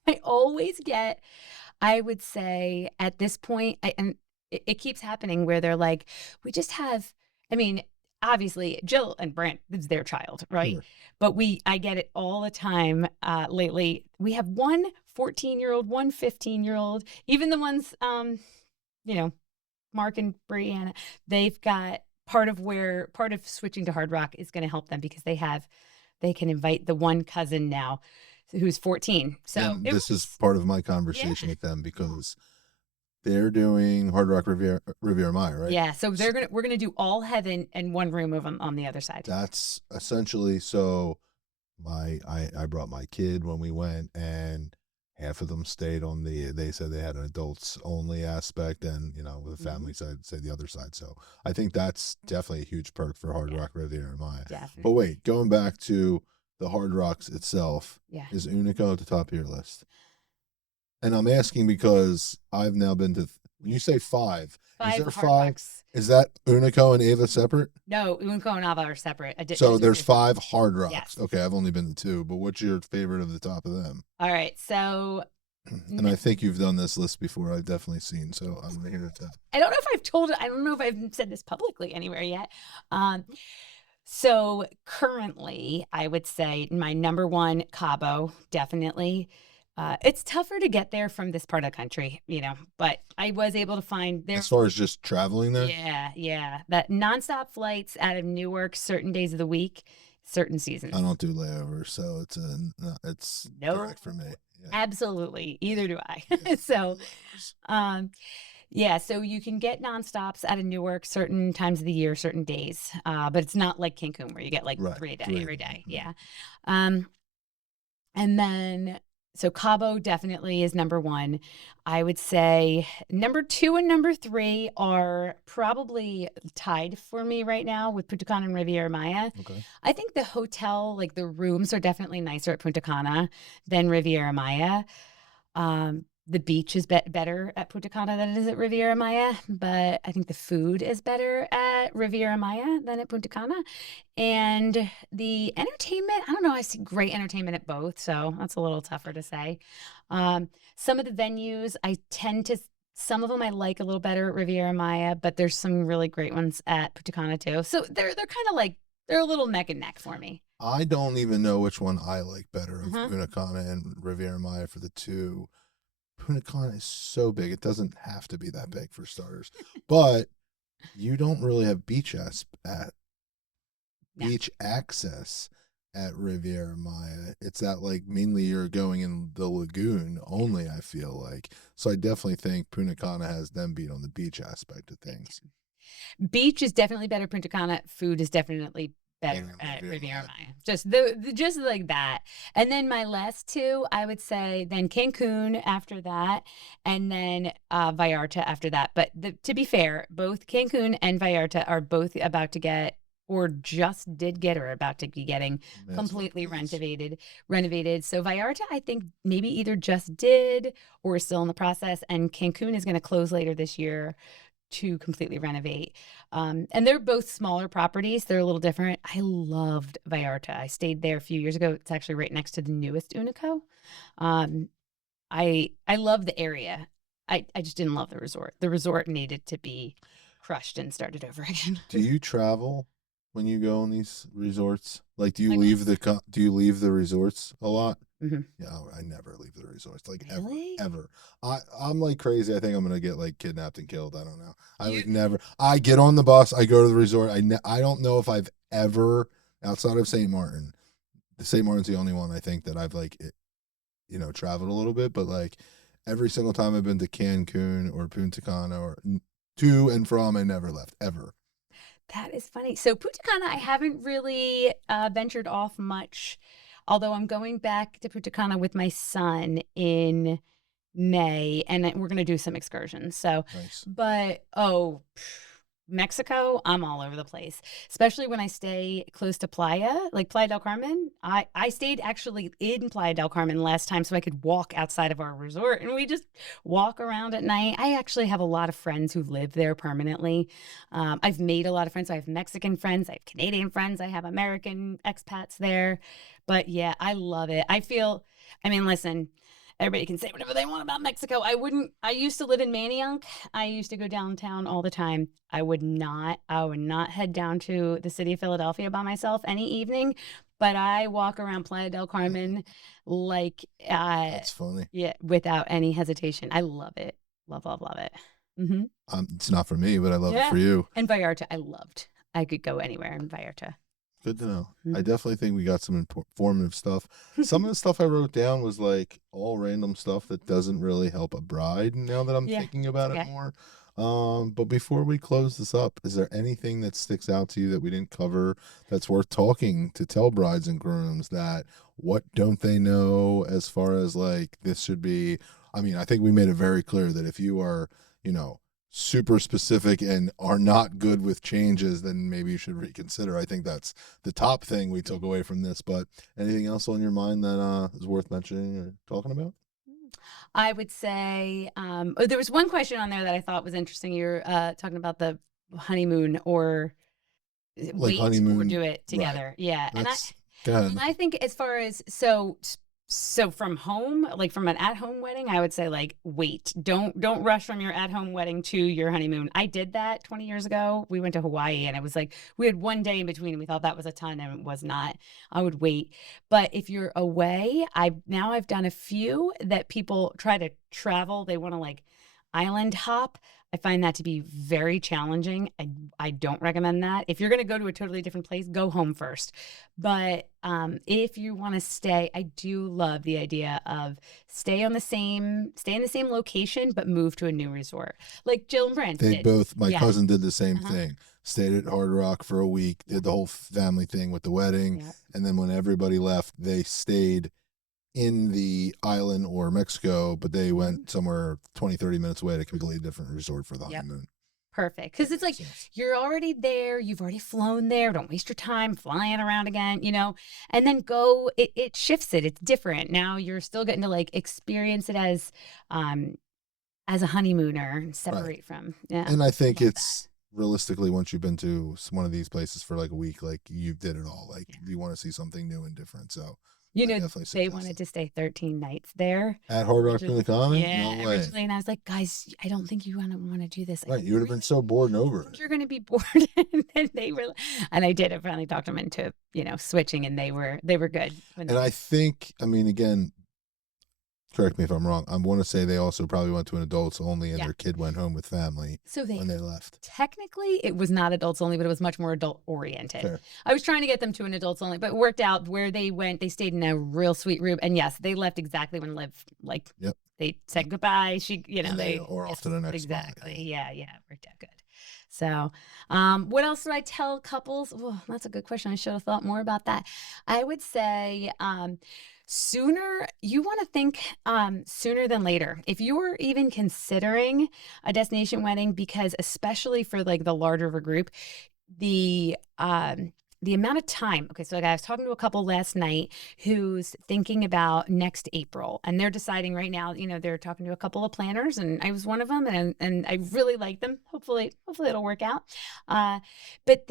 I always get, I would say at this point, and it keeps happening where they're like, we just have, I mean, obviously Jill and Brent, it's their child, right? Sure. But I get it all the time lately. We have one 14-year-old, one 15-year-old, even the ones, you know, Mark and Brianna, they've got part of switching to Hard Rock is going to help them because they can invite the one cousin now who's 14. So And it this is was, part of my yeah. conversation with them because they're doing Hard Rock Riviera Maya, right? Yeah. So So we're gonna do all heaven and one room of them on the other side. that's essentially so. I brought my kid when we went, and half of them stayed on the. They said they had an adults only aspect, and with the Mhm. family side, say the other side. So I think that's definitely a huge perk for Hard Yeah, Rock Riviera Maya. But definitely. wait, going back to the Hard Rocks itself, Yeah. is Unico at the top of your list? And I'm asking because I've now been to. When you say five, is Five there Hard five? Rocks. Is that Unico and Ava separate? No, Unco and Ava are separate. So there's five Hard Yes. Rocks. Okay, I've only been to two, but what's your favorite of the top of them? All right. So And I think you've done this list before. I've definitely seen. So I'm going to hear that. I don't know if I've told it. I don't know if I've said this publicly anywhere yet. Um, so currently, I would say my number one, Cabo, definitely. It's tougher to get there from this part of the country, but I was able to find there. As far as just traveling there, Yeah, yeah. That nonstop flights out of Newark certain days of the week, certain seasons. I don't do layovers, so it's No, direct for me. Yeah. absolutely. Either do I. Yeah. So, um, yeah, so you can get nonstops out of Newark certain times of the year, certain days, but it's not like Cancun where you get like Right. 3 a day Three of every them. day. Yeah. Um, and then, so Cabo definitely is number one. I would say number two and number three are probably tied for me right now with Punta Cana and Riviera Maya. Okay. I think the hotel, like the rooms, are definitely nicer at Punta Cana than Riviera Maya. The beach is better at Punta Cana than it is at Riviera Maya, but I think the food is better at Riviera Maya than at Punta Cana. And the entertainment, I don't know, I see great entertainment at both, so that's a little tougher to say. Some of the venues, some of them I like a little better at Riviera Maya, but there's some really great ones at Punta Cana too. So they're kind of like, they're a little neck and neck for me. I don't even know which one I like better of Mhm. Punta Cana and Riviera Maya for the two. Punta Cana is so big; it doesn't have to be that big for starters. But you don't really have at No. beach access at Riviera Maya. It's that like mainly you're going in the lagoon only. I feel like so. I definitely think Punta Cana has them beat on the beach aspect of things. Beach is definitely better at Punta Cana. Food is definitely better And at Riviera Riviera Maya. Maya. Just like that. And then my last two, I would say then Cancun after that, and then Vallarta after that. But to be fair, both Cancun and Vallarta are both about to get or just did get or about to be getting Massive completely upgrades. renovated. So Vallarta, I think maybe either just did or is still in the process, and Cancun is going to close later this year to completely renovate. And they're both smaller properties. They're a little different. I loved Vallarta. I stayed there a few years ago. It's actually right next to the newest Unico. Um, I love the area. I just didn't love the resort. The resort needed to be crushed and started over again. Do you travel when you go on these resorts? Like, do you leave Michael's? do you leave the resorts a lot? Mhm. Yeah, I never leave the resorts. Like Really? ever. I'm like crazy. I think I'm gonna get like kidnapped and killed. I don't know. I You like never. I get on the bus. I go to the resort. I don't know if I've ever outside of St. Martin. The St. Martin's the only one I think that I've like traveled a little bit, but like every single time I've been to Cancun or Punta Cana or to and from, I never left ever. That is funny. So Punta Cana, I haven't really ventured off much, although I'm going back to Punta Cana with my son in May, and we're going to do some excursions. So, Nice. but Mexico, I'm all over the place, especially when I stay close to Playa, like Playa del Carmen. I stayed actually in Playa del Carmen last time so I could walk outside of our resort and we just walk around at night. I actually have a lot of friends who live there permanently. I've made a lot of friends. So I have Mexican friends, I have Canadian friends, I have American expats there. But yeah, I love it. I mean, listen, everybody can say whatever they want about Mexico. I used to live in Manayunk. I used to go downtown all the time. I would not head down to the city of Philadelphia by myself any evening, but I walk around Playa del Carmen like, That's funny. yeah, without any hesitation. I love it. Love it. Hmm. It's not for me, but I love it Yeah. for you. And Vallarta, I loved. I could go anywhere in Vallarta. Good to know. I Mhm. definitely think we got some informative stuff. Some of the stuff I wrote down was like all random stuff that doesn't really help a bride now that I'm Yeah, thinking it's about it okay. more. But before we close this up, is there anything that sticks out to you that we didn't cover that's worth talking to tell brides and grooms that what don't they know as far as like this should be? I mean, I think we made it very clear that if you are, you know, super specific and are not good with changes, then maybe you should reconsider. I think that's the top thing we Yeah. took away from this. But anything else on your mind that is worth mentioning or talking about? I would say, oh, there was one question on there that I thought was interesting. You're talking about the honeymoon or Like wait or honeymoon, do it right? together. Yeah. That's good. And I think as far as so from home, like from an at-home wedding, I would say like wait. Don't rush from your at-home wedding to your honeymoon. I did that 20 years ago. We went to Hawaii and it was like we had one day in between and we thought that was a ton and it was not. I would wait. But if you're away, I've done a few that people try to travel, they want to like island hop. I find that to be very challenging. I don't recommend that. If you're going to go to a totally different place, go home first. But if you want to stay, I do love the idea of stay in the same location, but move to a new resort, like Jill and Brent They did. both, my Yeah. cousin did the same Uh huh. thing. Stayed at Hard Rock for a week, Yeah. did the whole family thing with the wedding, Yeah. and then when everybody left, they stayed in the island or Mexico, but they Mhm. went somewhere 20, 30 minutes away to a completely different resort for the Yep. honeymoon. Perfect. Because That it's makes like sense. you're already there. You've already flown there. Don't waste your time flying around again, and then go. It shifts it. It's different. Now you're still getting to like experience it um, as a honeymooner and Right. separate from. Yeah. And I think Love that. it's realistically once you've been to one of these places for like a week, like you did it all. Like Yeah. you want to see something new and different. So You I know, definitely they suggest wanted it. to stay 13 nights there At Hard Rock originally. Comic, no Yeah, way. originally. And I was like, guys, I don't think you want to do this. Like, Right. You would have been really? so bored and You over think it. you're going to be bored? And then they were, and I did. I finally talked them into, switching, and they were good when And they I did. think, I mean, again, correct me if I'm wrong. I want to say they also probably went to an adults only and Yeah. their kid went home with family So they when they left. technically it was not adults only, but it was much more adult oriented. Fair. I was trying to get them to an adults only, but it worked out where they went. They stayed in a real sweet room, and yes, they left exactly when Liv like Yep. they said goodbye. She, And they they are off to yes, the next spot. exactly. Yeah, yeah, it worked out good. So, what else do I tell couples? Well, that's a good question. I should have thought more about that. I would say, sooner, you want to think sooner than later. If you're even considering a destination wedding, because especially for like the larger of a group, the the amount of time. Okay, so like I was talking to a couple last night who's thinking about next April, and they're deciding right now. They're talking to a couple of planners, and I was one of them, and I really like them. Hopefully it'll work out. But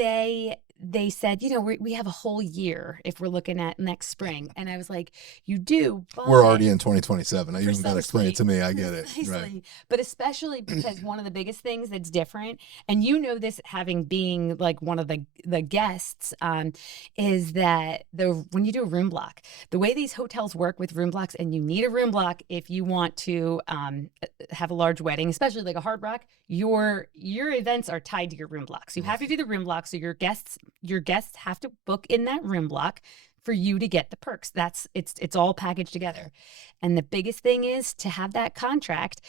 they said, we have a whole year if we're looking at next spring, and I was like, you do, We're but already in 2027. You don't got to explain it precisely. to me. I get it. Right. Precisely. But especially because one of the biggest things that's different, and you know this having being like one of the guests, is that when you do a room block, the way these hotels work with room blocks, and you need a room block if you want to have a large wedding, especially like a Hard Rock, your events are tied to your room blocks. You have to Right. do the room block, so your guests have to book in that room block for you to get the perks. It's all packaged together. And the biggest thing is to have that contract,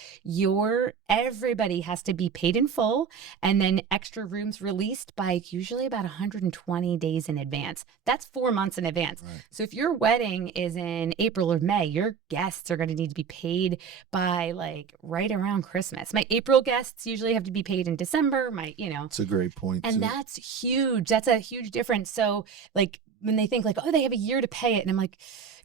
everybody has to be paid in full, and then extra rooms released by usually about 120 days in advance. That's 4 months in advance. Right. So if your wedding is in April or May, your guests are going to need to be paid by like right around Christmas. My April guests usually have to be paid in December. It's a great point And too. that's huge. That's a huge difference. So, like, when they think like, oh, they have a year to pay it, and I'm like,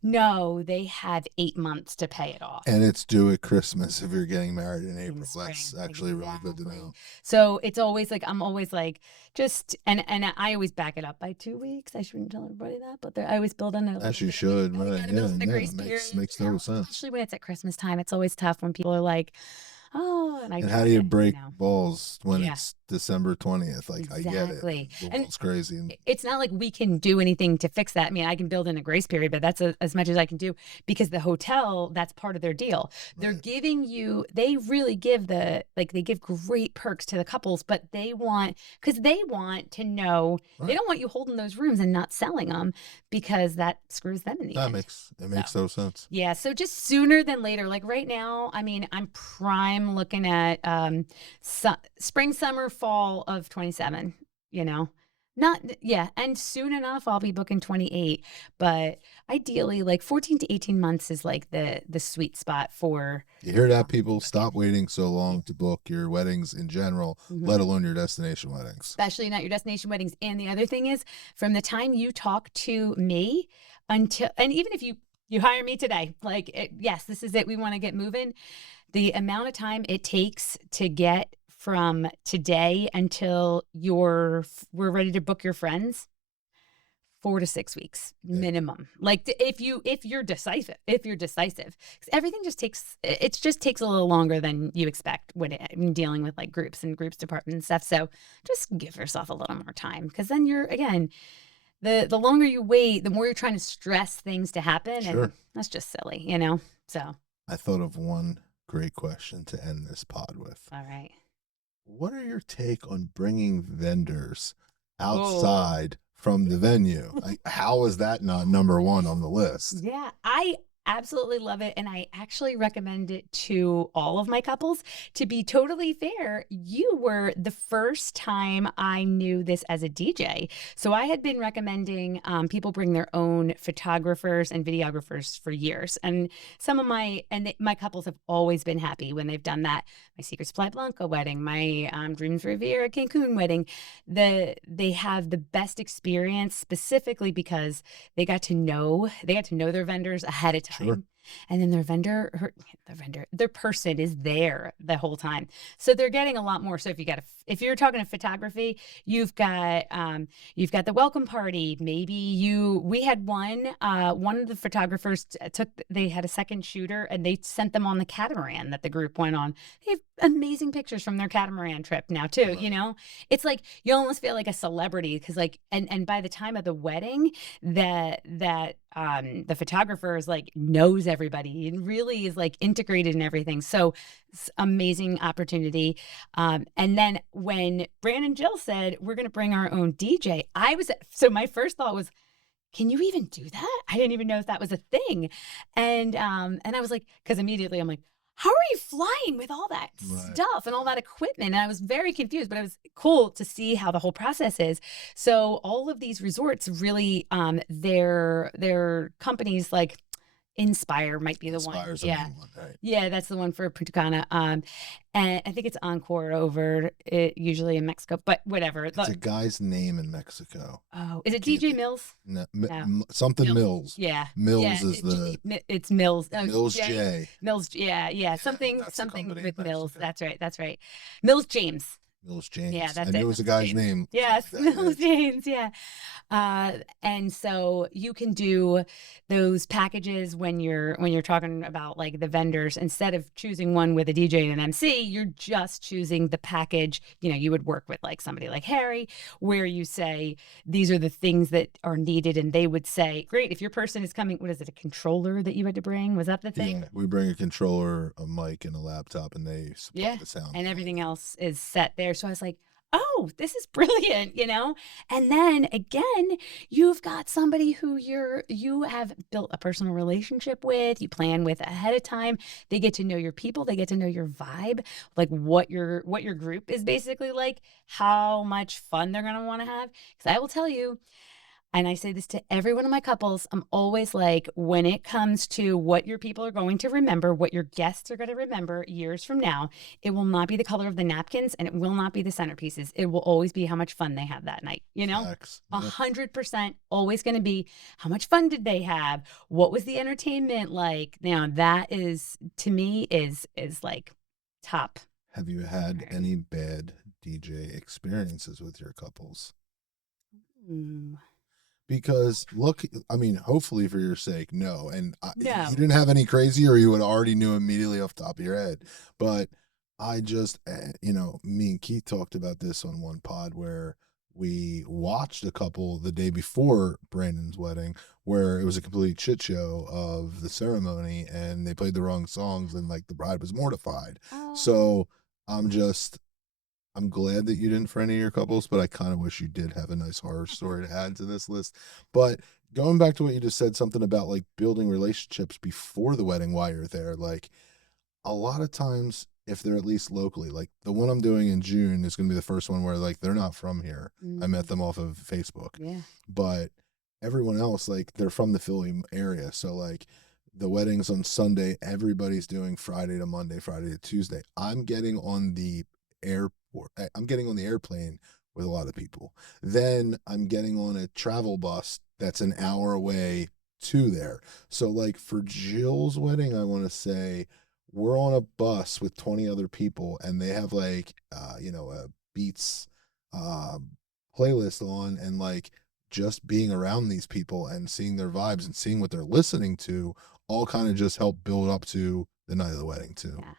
no, they have 8 months to pay it off. And it's due at Christmas if you're getting married in In April. the spring, That's actually really good to exactly. know. So it's always like I'm always like just and I always back it up by 2 weeks. I shouldn't tell everybody that, but I always build in a As little you bit should, of a, I right? gotta Yeah, build in a no, grace it period. makes total sense. Especially when it's at Christmas time. It's always tough when people are like, Oh, and I And how try do you to, break balls when yeah. it's December 20th? Like, I get it. Exactly. The And world's crazy. And it's not like we can do anything to fix that. I mean, I can build in a grace period, but that's as much as I can do because the hotel, that's part of their deal. They're right, giving you, they really give they give great perks to the couples, but because they want to know, they right. don't want you holding those rooms and not selling them because that screws them in the That end. makes it So. makes no sense. Yeah, so just sooner than later. Like right now, I mean, I'm prime looking at spring, summer, fall of 27, you know. Not yeah, and soon enough I'll be booking 28, but ideally like 14 to 18 months is like the sweet spot You hear that, for people? booking. Stop waiting so Yeah. long to book your weddings in general, Mhm. let alone your destination weddings. Especially not your destination weddings. And the other thing is, from the time you talk to me until, and even if you hire me today, like yes, this is it. We want to get moving. The amount of time it takes to get from today until we're ready to book your friends, 4 to 6 weeks Yeah, minimum. Like if you're decisive, 'cause everything just takes a little longer than you expect when dealing with like groups departments and stuff. So just give yourself a little more time because then you're again the longer you wait, the more you're trying to stress things to happen, sure. and that's just silly, you know. So I thought of one great question to end this pod with. all right. What are your take on bringing vendors Oh. outside from the venue? Like, how is that not number one on the list? Yeah, I absolutely love it. And I actually recommend it to all of my couples. To be totally fair, you were the first time I knew this as a DJ. So I had been recommending people bring their own photographers and videographers for years. And my couples have always been happy when they've done that. My Secrets Fly Blanca wedding, my Dreams Riviera Cancun wedding, they have the best experience specifically because they got to know their vendors ahead of Sure. time. And then their person is there the whole time. So they're getting a lot more. So if you're talking to photography, you've got the welcome party. We had one of the photographers they had a second shooter and they sent them on the catamaran that the group went on. They have amazing pictures from their catamaran trip now too, you Right. know? It's like you almost feel like a celebrity because like and by the time of the wedding, the photographer is like knows everybody and really is like integrated in everything. So amazing opportunity. And then when Brandon and Jill said we're going to bring our own DJ, so my first thought was, can you even do that? I didn't even know if that was a thing. And I was like, because immediately I'm like, how are you flying with all that Right. stuff and all that equipment? And I was very confused, but it was cool to see how the whole process is. So all of these resorts really, their companies like Inspire might be the one. Inspires the Yeah. main one, right? Yeah, that's the one for Punta Cana. And I think it's Encore over it, usually in Mexico, but whatever. It's a guy's name in Mexico. Oh, is I it can't DJ think. Mills? No, No. something Mills. Mills. Yeah. Yeah. Mills is It's Mills. Oh, Mills J. J. Mills. Yeah. Yeah. Yeah, that's the Something company in with Mills. Mexico. That's right. That's right. Mills James. Mills Yeah, James. I that's knew it. it was a Mills guy's James. name. Something Yes, like that. Mills James. Yeah. And so you can do those packages when you're talking about like the vendors, instead of choosing one with a DJ and an MC, you're just choosing the package. You know, you would work with like somebody like Harry, where you say these are the things that are needed, and they would say, great, if your person is coming, what is it, a controller that you had to bring? Was that the thing? Yeah, we bring a controller, a mic, and a laptop, and they supply Yeah. the sound. And everything else is set there. So I was like, oh, this is brilliant, you know? And then again, you've got somebody who you have built a personal relationship with, you plan with ahead of time. They get to know your people, they get to know your vibe, like what your group is basically like, how much fun they're gonna want to have. Because I will tell you, and I say this to every one of my couples, I'm always like, when it comes to what your people are going to remember, what your guests are going to remember years from now, it will not be the color of the napkins and it will not be the centerpieces. It will always be how much fun they had that night. You know, Facts. a Yeah. 100% always going to be how much fun did they have? What was the entertainment like? Now that is, to me, is like top. Have you had any bad DJ experiences with your couples? Mm, Because look, I mean, hopefully for your sake, no. And you no. didn't have any crazy, or you would already knew immediately off the top of your head. But I just, me and Keith talked about this on one pod where we watched a couple the day before Brandon's wedding, where it was a complete shit show of the ceremony, and they played the wrong songs, and like the bride was mortified. Oh. So I'm just, I'm glad that you didn't for any of your couples, but I kind of wish you did have a nice horror story to add to this list. But going back to what you just said, something about like building relationships before the wedding while you're there, like a lot of times if they're at least locally, like the one I'm doing in June is going to be the first one where like they're not from here. I met Mm, them off of Facebook. yeah. But everyone else, like they're from the Philly area, so like the wedding's on Sunday, everybody's doing Friday to Monday, Friday to Tuesday. I'm getting on the airport, I'm getting on the airplane with a lot of people. Then I'm getting on a travel bus that's an hour away to there. So like for Jill's wedding, I want to say we're on a bus with 20 other people, and they have like a Beats uh playlist on, and like just being around these people and seeing their vibes and seeing what they're listening to all kind of just help build up to the night of the wedding too. Yeah,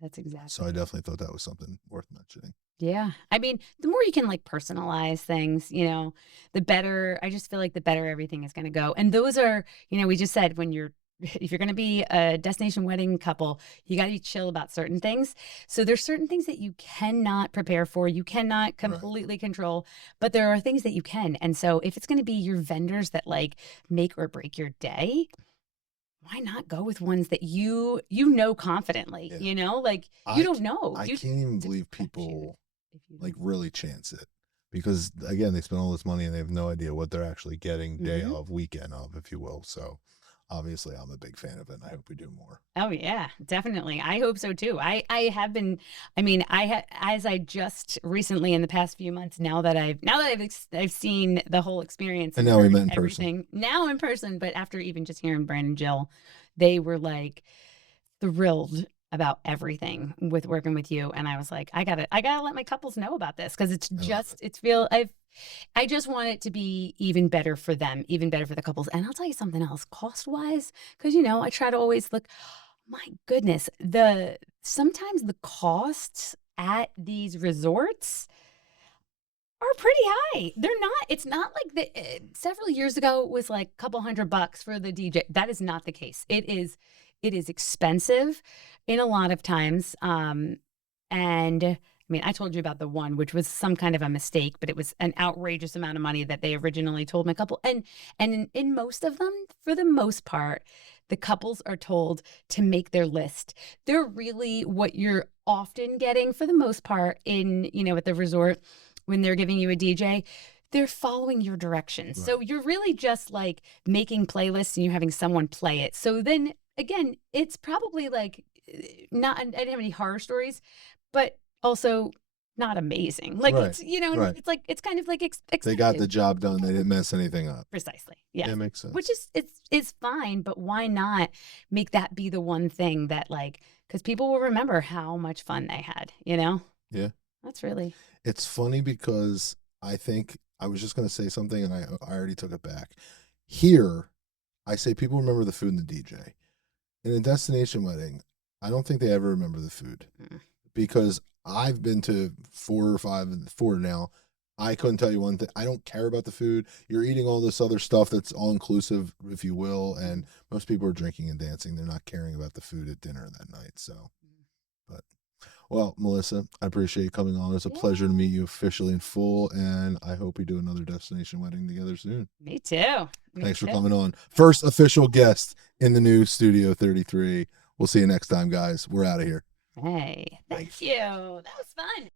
that's So exactly I it. definitely thought that was something worth mentioning. Yeah. I mean, the more you can like personalize things, the better. I just feel like the better everything is going to go. And those are, we just said when you're, if you're going to be a destination wedding couple, you got to be chill about certain things. So there's certain things that you cannot prepare for, you cannot Right. completely control, but there are things that you can. And so if it's going to be your vendors that like make or break your day, why not go with ones that you know confidently, Yeah. like you I don't know. I You can't even it's a believe crapshoot people if you like don't know. really chance it, because again they spend all this money and they have no idea what they're actually getting day Mhm. of, weekend of, if you will. So obviously I'm a big fan of it, and I hope we do more. Oh yeah, definitely. I hope so too. I have been. I mean, as I just recently in the past few months, now that I've seen the whole experience And and now we met heard in person. everything now in person, but after even just hearing Brandon and Jill, they were like thrilled about everything with working with you, and I was like, I gotta let my couples know about this because it's I love just it. it's feel I just want it to be even better for them, even better for the couples. And I'll tell you something else, cost wise, because I try to always look. My goodness, the sometimes the costs at these resorts are pretty high. They're not. It's not like several years ago it was like a couple $100 for the DJ. That is not the case. It is expensive in a lot of times. And I mean, I told you about the one, which was some kind of a mistake, but it was an outrageous amount of money that they originally told my couple. And in most of them, for the most part, the couples are told to make their list. They're really what you're often getting for the most part at the resort when they're giving you a DJ. They're following your directions. Right. So you're really just like making playlists and you're having someone play it. So then again, it's probably like not, I didn't have any horror stories, but also not amazing. Like Right. it's Right. it's like it's kind of like They got the expected. job done. They didn't mess anything up. Precisely. Yeah, Yes. it makes Which sense. is fine, but why not make that be the one thing that like because people will remember how much fun they had. Yeah. That's really It's funny because I think I was just going to say something, and I already took it back. Here, I say people remember the food and the DJ. In a destination wedding, I don't think they ever remember the food, mm, because I've been to four or five, four now. I couldn't tell you one thing. I don't care about the food. You're eating all this other stuff that's all inclusive, if you will, mm, and most people are drinking and dancing. They're not caring about the food at dinner that night. So, mm. but well, Melissa, I appreciate you coming on. It's a Yeah. pleasure to meet you officially in full, and I hope we do another destination wedding together soon. Me too. Me Thanks for too. coming on. First official guest in the new Studio 33. We'll see you next time, guys. We're out of here. Hey, Bye. thank you. That was fun.